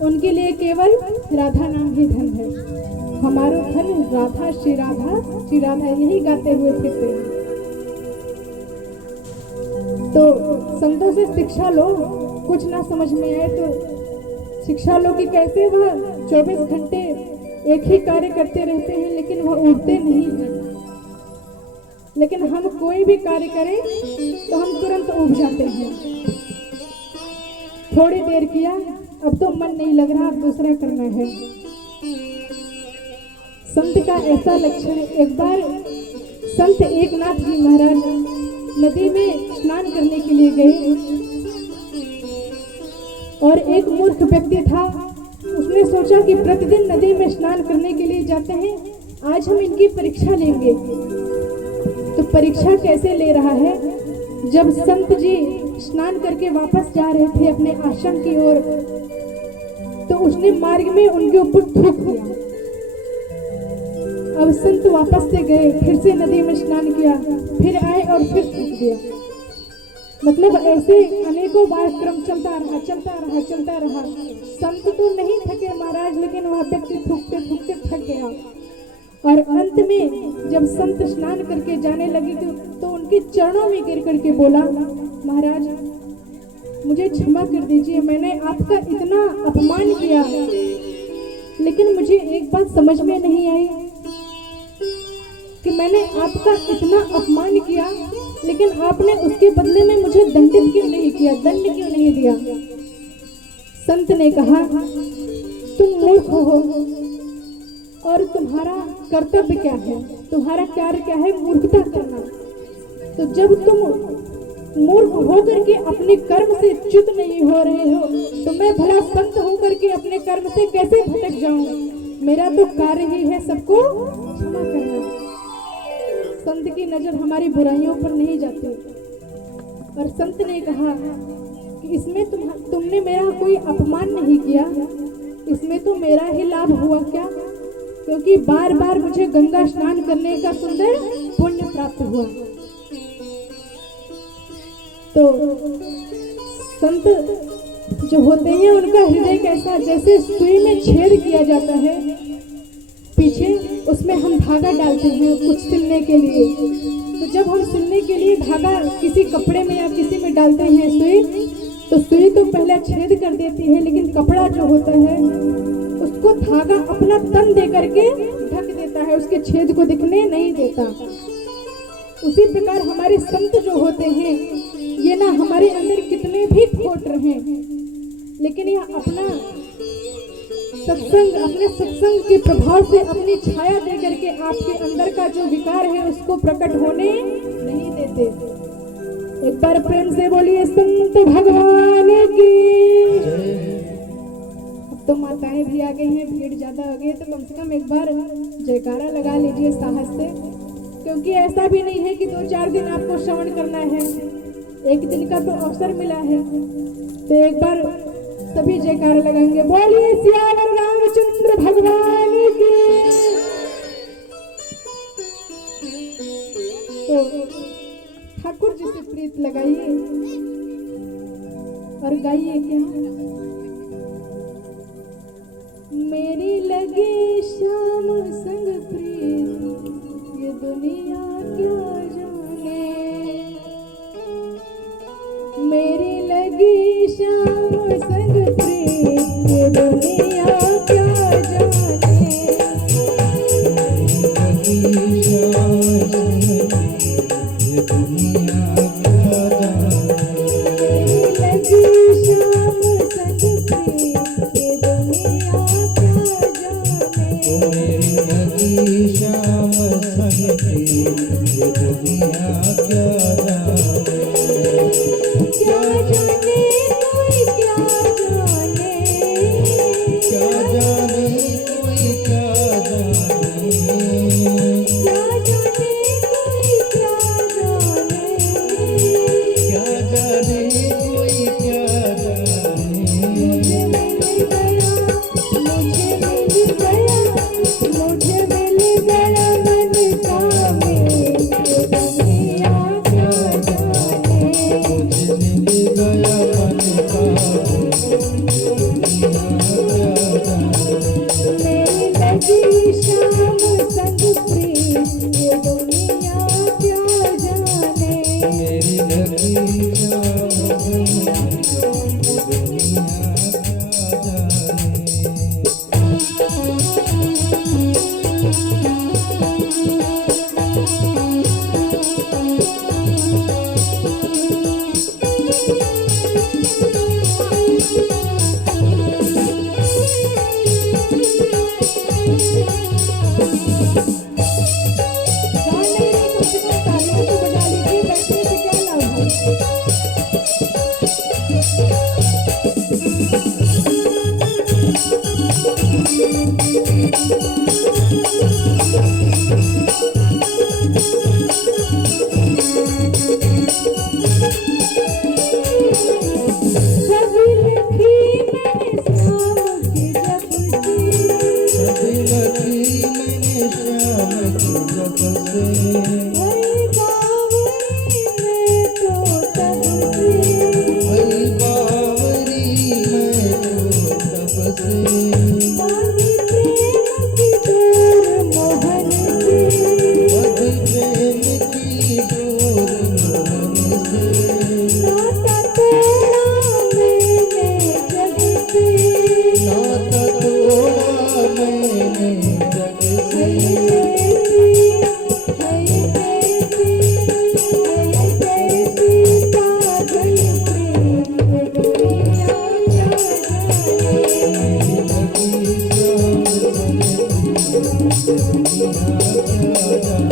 उनके लिए केवल राधा नाम ही धन है। हमारा धन राधा श्री राधा यही गाते हुए फिरते हैं। तो संतों से शिक्षा लो, कुछ ना समझ में आए तो शिक्षा लो कि कैसे वह 24 घंटे एक ही कार्य करते रहते हैं, लेकिन वह उठते नहीं हैं। लेकिन हम कोई भी कार्य करें तो हम तुरंत उठ जाते हैं। थोड़ी देर किया, अब तो मन नहीं लग रहा, अब दूसरा करना है। संत का ऐसा लक्षण है। एक बार संत एकनाथ जी महाराज नदी में स्नान करने के लिए गए, और एक मूर्ख व्यक्ति था। उसने सोचा कि प्रतिदिन नदी में स्नान करने के लिए जाते हैं, आज हम इनकी परीक्षा लेंगे। तो परीक्षा कैसे ले रहा है? जब संत जी स्नान करके वापस जा रहे थे अपने आश्रम की ओर, तो उसने मार्ग में उनके ऊपर थूक दिया। अब संत वापस से गए, फिर से नदी में स्नान किया, फिर आए और फिर थूक दिया। मतलब ऐसे अनेकों बार क्रम चलता रहा। संत तो नहीं थके महाराज, लेकिन वह व्यक्ति थूकते थूकते थक गया। और अंत में जब संत स्नान करके जाने लगे तो उनके चरणों में गिर करके बोला, महाराज मुझे क्षमा कर दीजिए, मैंने आपका इतना अपमान किया, लेकिन मुझे एक बात समझ में नहीं आई कि मैंने आपका इतना अपमान किया, लेकिन आपने उसके बदले में मुझे दंडित क्यों नहीं किया, दंड क्यों नहीं दिया? संत ने कहा तुम मूर्ख हो और तुम्हारा कर्तव्य क्या है, तुम्हारा कार्य क्या है? मूर्खता करना। तो जब तुम मूर्ख होकर के अपने कर्म से च्युत नहीं हो रहे हो, तो मैं भला संत होकर के अपने कर्म से कैसे भटक जाऊं? मेरा तो कार्य ही है सबको क्षमा करना। संत की नजर हमारी बुराइयों पर नहीं जाती। और संत ने कहा कि इसमें तुमने मेरा कोई अपमान नहीं किया, इसमें तो मेरा ही लाभ हुआ क्या, क्योंकि बार बार मुझे गंगा स्नान करने का सुंदर पुण्य प्राप्त हुआ। तो संत जो होते हैं उनका हृदय कैसा, जैसे सुई में छेद किया जाता है पीछे, उसमें हम धागा डालते हैं कुछ सिलने के लिए। तो जब हम सिलने के लिए धागा किसी कपड़े में या किसी में डालते हैं सुई, तो सुई तो पहले छेद कर देती है, लेकिन कपड़ा जो होता है उसको धागा अपना तन दे करके ढक देता है, उसके छेद को दिखने नहीं देता। उसी प्रकार हमारे संत जो होते हैं, ये ना हमारे अंदर कितने भी खोट रहे, लेकिन यह अपना सत्संग, अपने सत्संग के प्रभाव से अपनी छाया दे करके आपके अंदर का जो विकार है उसको प्रकट होने नहीं देते। एक बार प्रेम से बोलिए संत भगवान की। अब तो माताएं भी आ गई हैं, भीड़ ज्यादा हो गई, तो कम से कम एक बार जयकारा लगा लीजिए साहस से, क्योंकि ऐसा भी नहीं है कि 2-4 दिन आपको श्रवण करना है, एक दिन का तो अवसर मिला है। तो एक बार सभी जयकारा लगाएंगे, बोलिए सियावर रामचंद्र भगवान की। तो ठाकुर जी से प्रीत लगाइए और गाइए क्या, मेरी लगी श्याम संग प्रीत, ये दुनिया क्या जाने, मेरी लगी श्याम संग प्रीत, ये दुनिया क्या जाने, लगी श्याम संग प्रीत, ये दुनिया क्या जाने, लगी श्याम संग प्रीत, ये दुनिया क्या जाने, मेरी लगी श्याम संग प्रीत, ये दुनिया क्या जाने, क्या जाने कोई क्या जाने, क्या जाने कोई क्या जाने, क्या जाने कोई क्या जाने, क्या जाने कोई क्या जाने, मुझे मिल गया, मुझे मिल गया, मुझे मिल गया मन का मेल, ये दुनिया क्या जाने, मुझे मिल गया मन का मेरी लगी श्याम संग प्रीत, ये दुनिया क्या जाने, मेरी लगी श्याम संग प्रीत, ये दुनिया क्या जाने। गा नहीं रही, कम से कम तालियां तो बजा लीजिए, बैठने से क्या लाभ है। जब लिखी मैंने श्याम की जपती, सभी लगी मैंने श्याम की जब से, हरी बावरी में तो तब से, हरी बावरी मैं तो तब से, बागी प्रेम की डोर मोहन की, अभी प्रेम की डोर मोहन से, नाता तोड़ा मैंने जग से, नाता तोड़ा मैंने जग से, पागल प्रेम दुनिया क्या जाने, लगी श्याम संग प्रीत, ये दुनिया क्या जाने।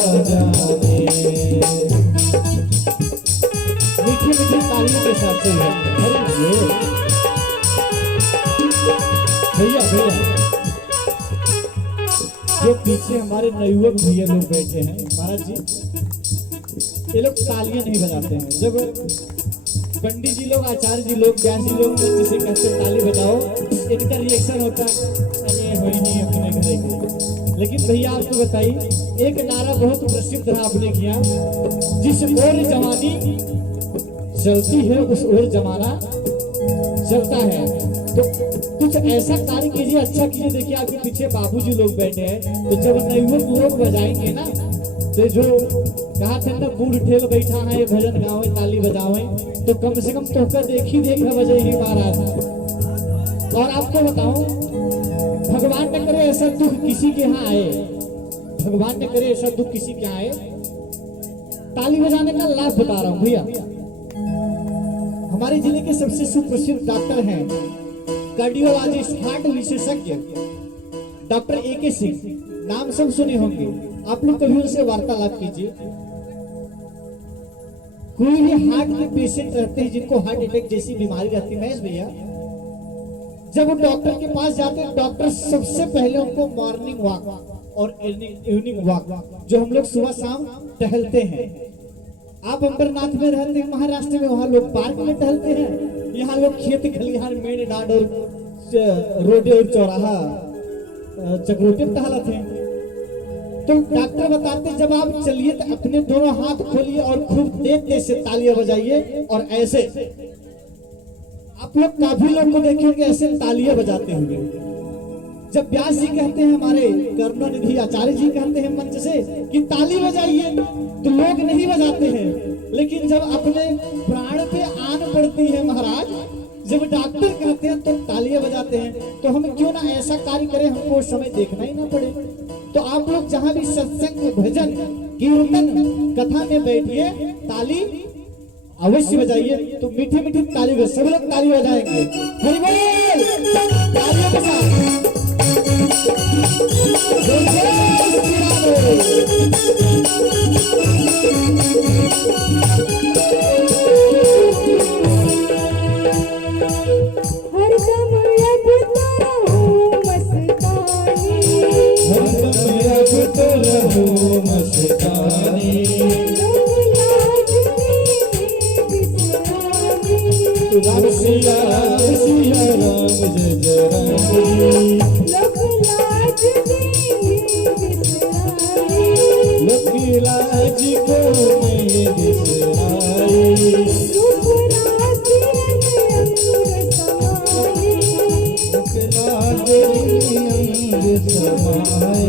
जाने। मीठी मीठी तालियों के साथ से है। अरे भैया भैया जो पीछे हमारे नवयुवक भैया लोग बैठे हैं महाराज जी, ये लोग तालियां नहीं बजाते हैं। जब पंडित जी लोग, आचार्य जी लोग, व्यास जी लोग जिसे कहते हैं ताली बजाओ, इनका रिएक्शन होता है अरे हो ही नहीं अपने घरे के। लेकिन भैया आपको बताइए, एक नारा बहुत प्रसिद्ध रहा आपने किया, जिस ओर जवानी चलती है उस ओर जमाना चलता है। तो कुछ ऐसा कार्य कीजिए, अच्छा कीजिए। देखिए आपके पीछे बाबूजी लोग बैठे हैं, तो जब नवयुवक लोग बजाएंगे ना, तो जो कहा थे ना, बूढ़ ठेल बैठा है भजन गावे ताली बजावे, तो कम से कम तोहका देखी देखा बजे ही महाराज। और आपको बताऊं, भगवान न करे ऐसा दुख किसी के यहाँ आए, भगवान न करे ऐसा दुख किसी के आए। ताली बजाने का लाभ बता रहा हूं भैया। हमारे जिले के सबसे सुप्रसिद्ध डॉक्टर हैं, कार्डियोलॉजिस्ट, हार्ट विशेषज्ञ डॉक्टर AK सिंह, नाम सब सुने होंगे। आप लोग कभी उनसे वार्तालाप कीजिए। कोई भी हार्ट के पेशेंट रहते हैं जिनको हार्ट अटैक जैसी बीमारी रहती है महेश भैया, जब वो डॉक्टर के पास जाते हैं, डॉक्टर सबसे पहले उनको मॉर्निंग वॉक और इवनिंग वॉक, जो हम लोग सुबह शाम टहलते हैं। आप अंबरनाथ में रहते हैं महाराष्ट्र में, वहां लोग पार्क में टहलते हैं, यहाँ लोग खेत खलिहान मेन डांड और रोडे और चौराहा चक्रोटे में टहलते हैं। तो डॉक्टर बताते हैं जब आप चलिए तो अपने दोनों हाथ खोलिए और खूब तेज तेज से तालियां बजाइए। और ऐसे आप लोग काफी लोग को देखेंगे ऐसे तालियां बजाते होंगे। जब व्यास जी कहते हैं, हमारे करुणानिधि आचार्य जी कहते हैं मंच से कि ताली बजाइए, तो लोग नहीं बजाते हैं। लेकिन जब अपने प्राण पे आन पड़ती है महाराज, जब डॉक्टर कहते हैं तो तालियां बजाते हैं। तो हम क्यों ना ऐसा कार्य करें, हमको उस समय देखना ही ना पड़े। तो आप लोग जहां भी सत्संग, भजन, कीर्तन, कथा में बैठिए, ताली अवश्य बजाइए। तो मीठी मीठी ताली बजा, सब लोग ताली बजाएंगे। हरि बोल, तालियों के साथ राम सिया सिया राम जय जय राम लखी लाज को मैं बिसराई अंग समाए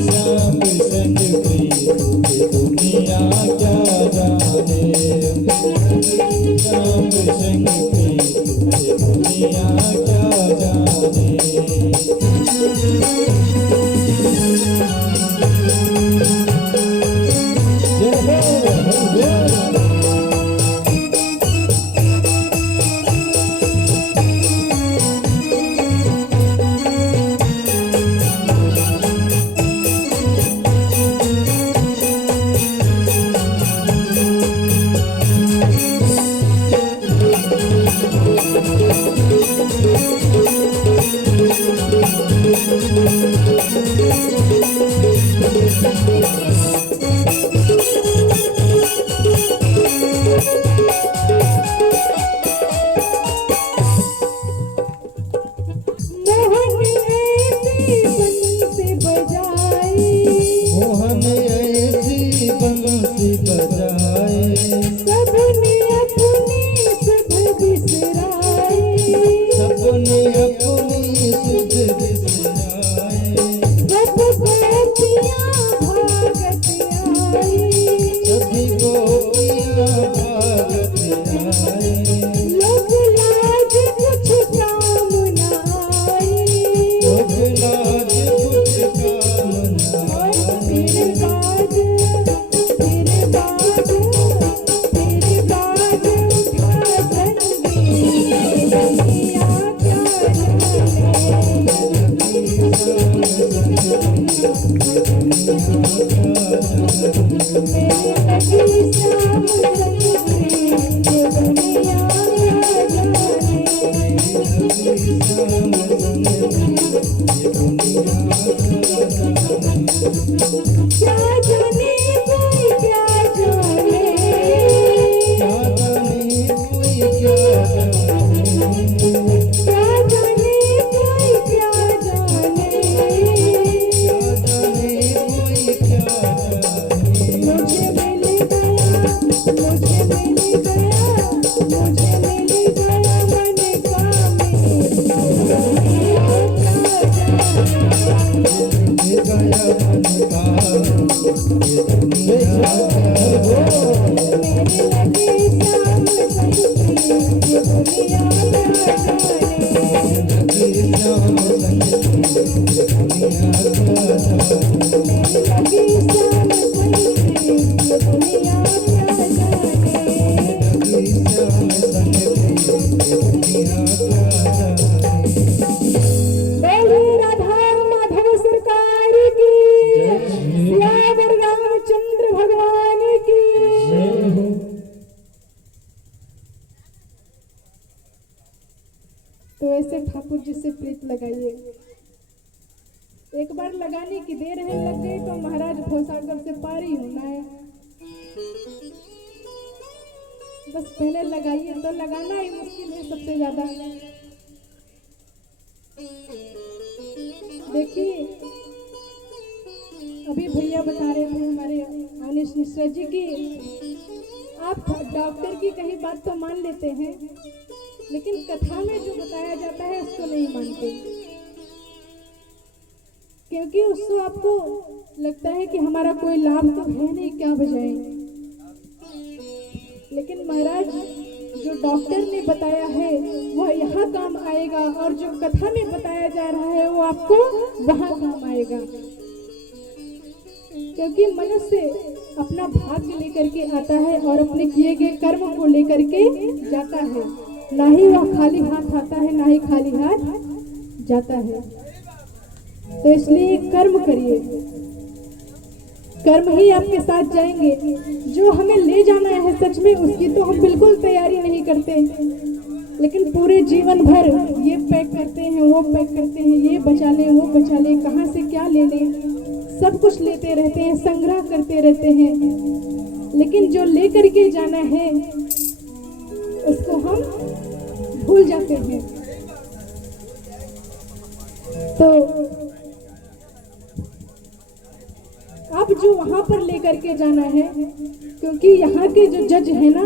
श्याम संग प्रिय दुनिया क्या जाने, श्याम संग प्रिय दुनिया क्या जाने। श्याम संग ये दुनिया का जाने। क्या जाने कोई क्या जाने, क्या जाने कोई क्या जाने, क्या जाने कोई क्या जाने, क्या जाने कोई क्या जाने। मुझे मिल गया, मुझे मिल गया, मुझे मिल गया मन का मेरा, ये गया मन का ये दुनिया का जाने। मेरे लगे शाम संग ये दुनिया क्या जाने। लगे श्याम संग ये दुनिया का जाने। मेरे लगे शाम संग ये दुनिया क्या जाने। लगे श्याम संग ये दुनिया का जाने। बोलिए राधा माधव सरकार की, सियावर रामचंद्र भगवान की। तो ऐसे ठाकुर जी से प्रीत लगाइए। एक बार लगाने की देर है, लग गई तो महाराज भोसागर से पार ही होना है। बस पहले लगाइए, तो लगाना ही मुश्किल है सबसे ज्यादा। देखिए अभी भैया बता रहे थे हमारे अनिश मिश्रा जी की, आप डॉक्टर की कही बात तो मान लेते हैं, लेकिन कथा में जो बताया जाता है उसको नहीं मानते, क्योंकि उसको आपको लगता है कि हमारा कोई लाभ तो है नहीं, क्या बजाए। लेकिन महाराज जो डॉक्टर ने बताया है वह यहाँ काम आएगा, और जो कथा में बताया जा रहा है वो आपको वहाँ काम आएगा। क्योंकि मनुष्य अपना भाग्य लेकर के आता है और अपने किए गए कर्म को लेकर के जाता है, ना ही वह खाली हाथ आता है, ना ही खाली हाथ जाता है। तो इसलिए कर्म करिए, कर्म ही आपके साथ जाएंगे। जो हमें ले जाना है सच में उसकी तो हम बिल्कुल तैयारी नहीं करते, लेकिन पूरे जीवन भर ये पैक करते हैं, वो पैक करते हैं, ये बचा ले, वो बचा ले, कहाँ से क्या ले लें, सब कुछ लेते रहते हैं, संग्रह करते रहते हैं, लेकिन जो लेकर के जाना है उसको हम भूल जाते हैं। तो अब जो वहां पर लेकर के जाना है, क्योंकि यहाँ के जो जज है ना,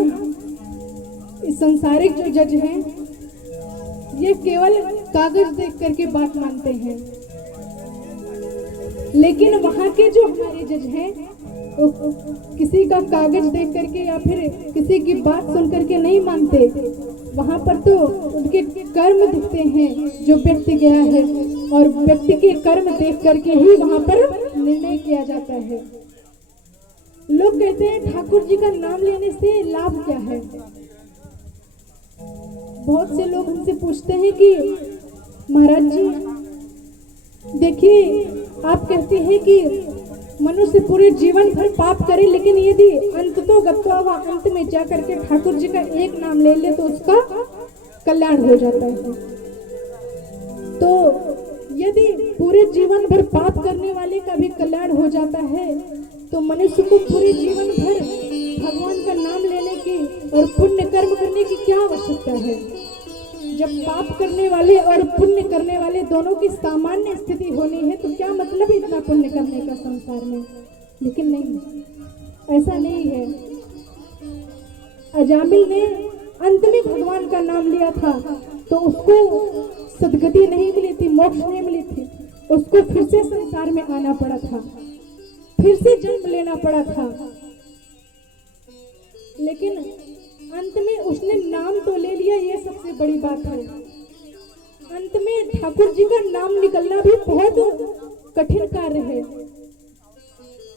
इस संसारिक जो जज हैं, ये केवल कागज देख करके बात मानते हैं, लेकिन वहाँ के जो हमारे जज हैं वो किसी का कागज देख करके या फिर किसी की बात सुन करके नहीं मानते। वहाँ पर तो उनके कर्म दिखते हैं जो व्यक्ति गया है, और व्यक्ति के कर्म देख करके ही वहाँ पर निर्णय किया जाता है। लोग कहते हैं ठाकुर जी का नाम लेने से लाभ क्या है। बहुत से लोग हमसे पूछते हैं कि महाराज जी देखिए, आप कहते हैं कि मनुष्य पूरे जीवन भर पाप करे, लेकिन यदि अंत तो गत्वा अंत में जा करके ठाकुर जी का एक नाम ले ले तो उसका कल्याण हो जाता है। तो यदि पूरे जीवन भर पाप करने वाले का भी कल्याण हो जाता है, तो मनुष्य को पूरे जीवन भर भगवान का नाम लेने की और पुण्य कर्म करने की क्या आवश्यकता है। जब पाप करने वाले और पुण्य करने वाले दोनों की सामान्य स्थिति होनी है, तो क्या मतलब इतना पुण्य करने का संसार में। लेकिन नहीं, ऐसा नहीं है। अजामिल ने अंत में भगवान का नाम लिया था तो उसको सदगति नहीं मिली थी, मोक्ष नहीं मिली थी, उसको फिर से संसार में आना पड़ा था, फिर से जन्म लेना पड़ा था। लेकिन अंत में उसने नाम तो ले लिया, ये सबसे बड़ी बात है। अंत में ठाकुर जी का नाम निकलना भी बहुत कठिन कार्य है,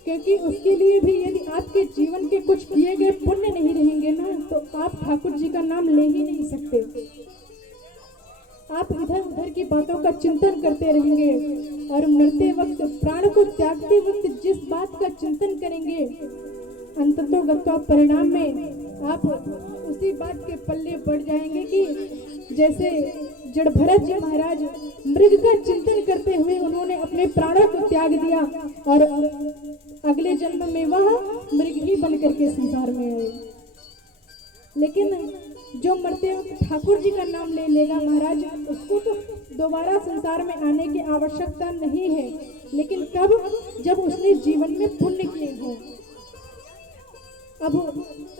क्योंकि उसके लिए भी यदि आपके जीवन के कुछ किए गए पुण्य नहीं रहेंगे ना, तो आप ठाकुर जी का नाम ले ही नहीं सकते। आप इधर उधर की बातों का चिंतन करते रहेंगे, और मरते वक्त, प्राण को त्यागते वक्त जिस बात का चिंतन करेंगे, अंततोगत्वा परिणाम में आप उसी बात के पल्ले पड़ जाएंगे कि जैसे जड़ भरत जी महाराज मृग का चिंतन करते हुए उन्होंने अपने प्राणों को त्याग दिया और अगले जन्म में वह मृग ही बन करके संसार में आए। लेकिन जो मरते वक्त ठाकुर जी का नाम ले लेगा महाराज, उसको तो दोबारा संसार में आने की आवश्यकता नहीं है, लेकिन कब, जब उसने जीवन में पुण्य किए हो। अब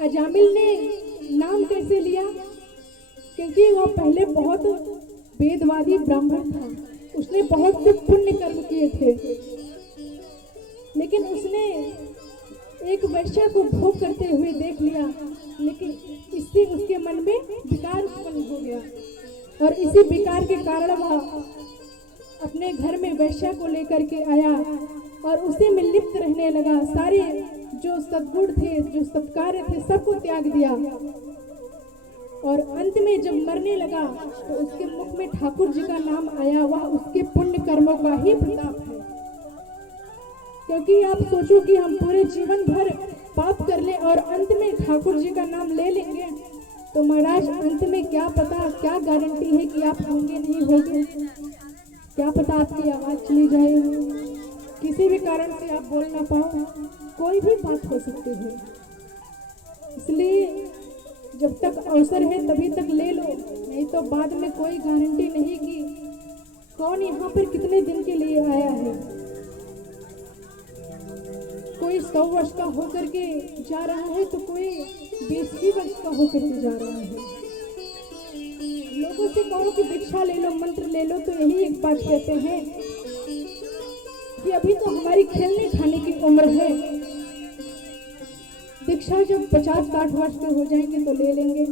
अजामिल ने नाम कैसे लिया? क्योंकि वह पहले बहुत वेदवादी ब्राह्मण था, उसने बहुत से पुण्य कर्म किए थे, लेकिन उसने एक वैश्या को भोग करते हुए देख लिया, लेकिन इससे उसके मन में विकार उत्पन्न हो गया और इसी विकार के कारण वह अपने घर में वैश्या को लेकर के आया और उसी में लिप्त रहने लगा। सारे जो सद्गुण थे, जो सत्कार्य थे, सबको त्याग दिया और अंत में जब मरने लगा तो उसके मुख में ठाकुर जी का नाम आया। वह उसके पुण्य कर्मों का ही प्रताप है। क्योंकि आप सोचो कि हम पूरे जीवन भर पाप कर ले और अंत में ठाकुर जी का नाम ले लेंगे, तो महाराज अंत में क्या पता, क्या गारंटी है कि आप होंगे नहीं होंगे? क्या पता आपकी आवाज चली जाए, किसी भी कारण से आप बोल ना पाओ, कोई भी बात हो सकती है। इसलिए जब तक अवसर है तभी तक ले लो, नहीं तो बाद में कोई गारंटी नहीं कि कौन यहाँ पर कितने दिन के लिए आया है। कोई 100 वर्ष का होकर के जा रहा है तो कोई 20 वर्ष का होकर के जा रहा है। लोगों से कहो कि दीक्षा ले लो, मंत्र ले लो, तो यही एक बात कहते हैं कि अभी तो हमारी खेलने खाने की उम्र है, दीक्षा जब 50-60 वर्ष के हो जाएंगे तो ले लेंगे।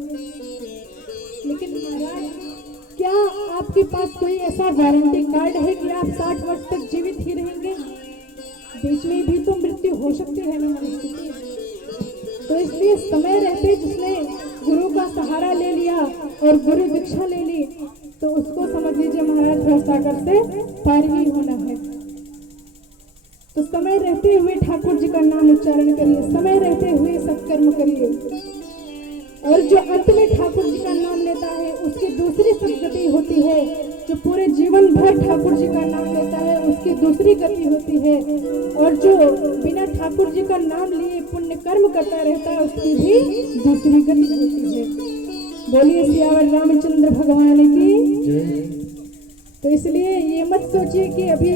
लेकिन महाराज, क्या आपके पास कोई ऐसा वारंटी कार्ड है कि आप 60 वर्ष तक जीवित ही रहेंगे? बीच में भी तो मृत्यु हो सकती है ना मनुष्य। तो इसलिए समय रहते जिसने गुरु का सहारा ले लिया और गुरु दीक्षा ले ली, तो उसको समझ लीजिए महाराज भवसागर से पार ही होना है। तो समय रहते हुए ठाकुर जी का नाम उच्चारण करिए, समय रहते हुए सत्कर्म करिए, और जो अंत में ठाकुर जी का नाम लेता है उसकी दूसरी सदगति होती है। जो पूरे जीवन भर ठाकुर जी का नाम लेता है उसकी दूसरी गति होती है, और जो बिना ठाकुर जी का नाम लिए पुण्य कर्म करता रहता है उसकी भी दूसरी गति होती है। बोलिए सियावर रामचंद्र भगवान की। तो इसलिए ये मत सोचिए कि अभी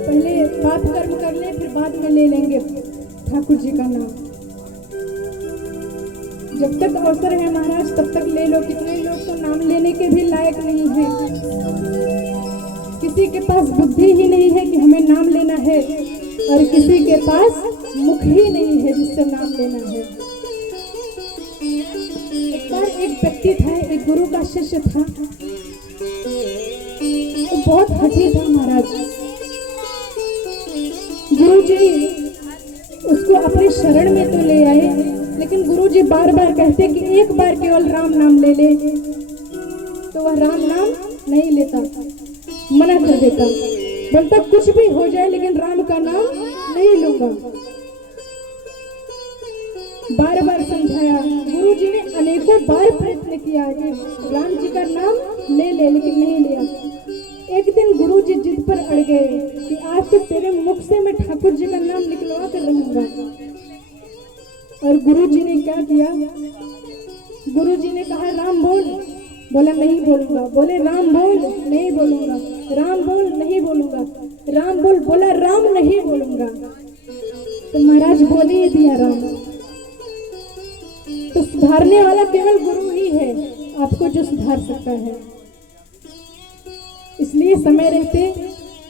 पहले पाप कर्म कर ले फिर बाद में ले लेंगे ठाकुर जी का नाम। जब तक अवसर है महाराज तब तक ले लो। कितने लोग तो नाम लेने के भी लायक नहीं है, किसी के पास बुद्धि ही नहीं है कि हमें नाम लेना है, और किसी के पास मुख ही नहीं है जिससे नाम लेना है। एक बार एक व्यक्ति था, एक गुरु का शिष्य था, तो बहुत हठी था महाराज। गुरु जी उसको अपने शरण में तो ले आए, लेकिन गुरुजी बार बार कहते कि एक बार केवल राम नाम ले ले, तो वह राम नाम नहीं लेता, मना कर देता, बोलता कुछ भी हो जाए लेकिन राम का नाम नहीं लूंगा। बार बार समझाया, गुरुजी ने अनेकों बार प्रयत्न किया कि राम जी का नाम ले ले, लेकिन नहीं लिया। एक दिन गुरुजी जिद पर अड़ गए कि आज तो तेरे मुख से मैं ठाकुर जी का नाम निकलवा कर रहूंगा। और गुरुजी ने क्या किया? गुरुजी ने कहा राम बोल, बोला नहीं बोलूंगा। बोले राम बोल, नहीं बोलूंगा। राम बोल, नहीं बोलूंगा। राम बोल, बोला राम नहीं बोलूंगा। तो महाराज बोल ही दिया राम। तो सुधारने वाला केवल गुरु ही है, आपको जो सुधार सकता है। इसलिए समय रहते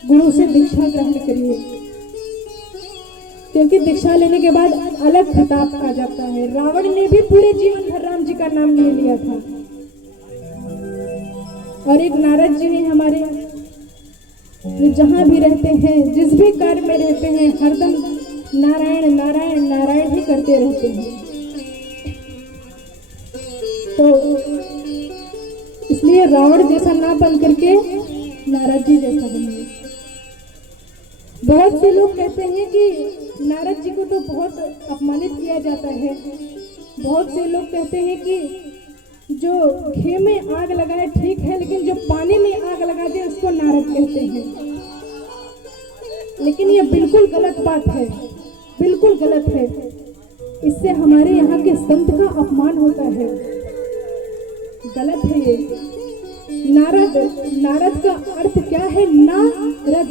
गुरु से दीक्षा ग्रहण करिए, क्योंकि दीक्षा लेने के बाद अलग खिताब आ जाता है। रावण ने भी पूरे जीवन भर राम जी का नाम ले लिया था, और एक नारद जी ने हमारे, जो जहां भी रहते हैं, जिस भी कार्य में रहते हैं, हरदम नारायण नारायण नारायण ही करते रहते हैं। तो इसलिए रावण जैसा ना बन करके नारद जी जैसा बनिए। बहुत से लोग कहते हैं कि नारद जी को तो बहुत अपमानित किया जाता है। बहुत से लोग कहते हैं कि जो घी में आग लगाए ठीक है, लेकिन जो पानी में आग लगा दे उसको नारद कहते हैं। लेकिन ये बिल्कुल गलत बात है, बिल्कुल गलत है। इससे हमारे यहाँ के संत का अपमान होता है, गलत है ये। नारद, नारद का अर्थ क्या है? नारद,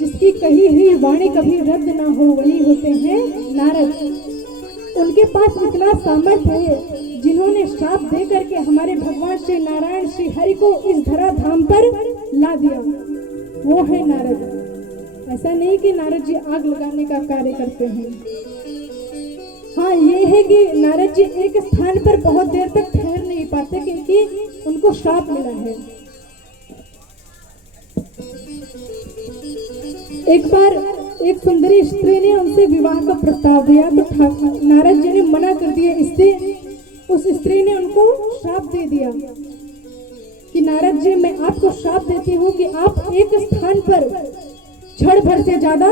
जिसकी कही हुई वाणी कभी रद्द ना हो, वही होते हैं नारद। उनके पास इतना सामर्थ्य है, जिन्होंने श्राप दे करके हमारे भगवान श्री नारायण श्री हरि को इस धरा धाम पर ला दिया, वो है नारद। ऐसा नहीं कि नारद जी आग लगाने का कार्य करते हैं। हाँ, ये है कि नारद जी एक स्थान पर बहुत देर तक ठहर नहीं पाते, क्योंकि उनको श्राप मिला है। एक बार एक सुंदरी स्त्री ने उनसे विवाह का प्रस्ताव दिया, तो नारद जी ने मना कर दिया। इससे उस स्त्री ने उनको श्राप दे दिया कि नारद जी, मैं आपको श्राप देती हूँ कि आप एक स्थान पर क्षण भर से ज्यादा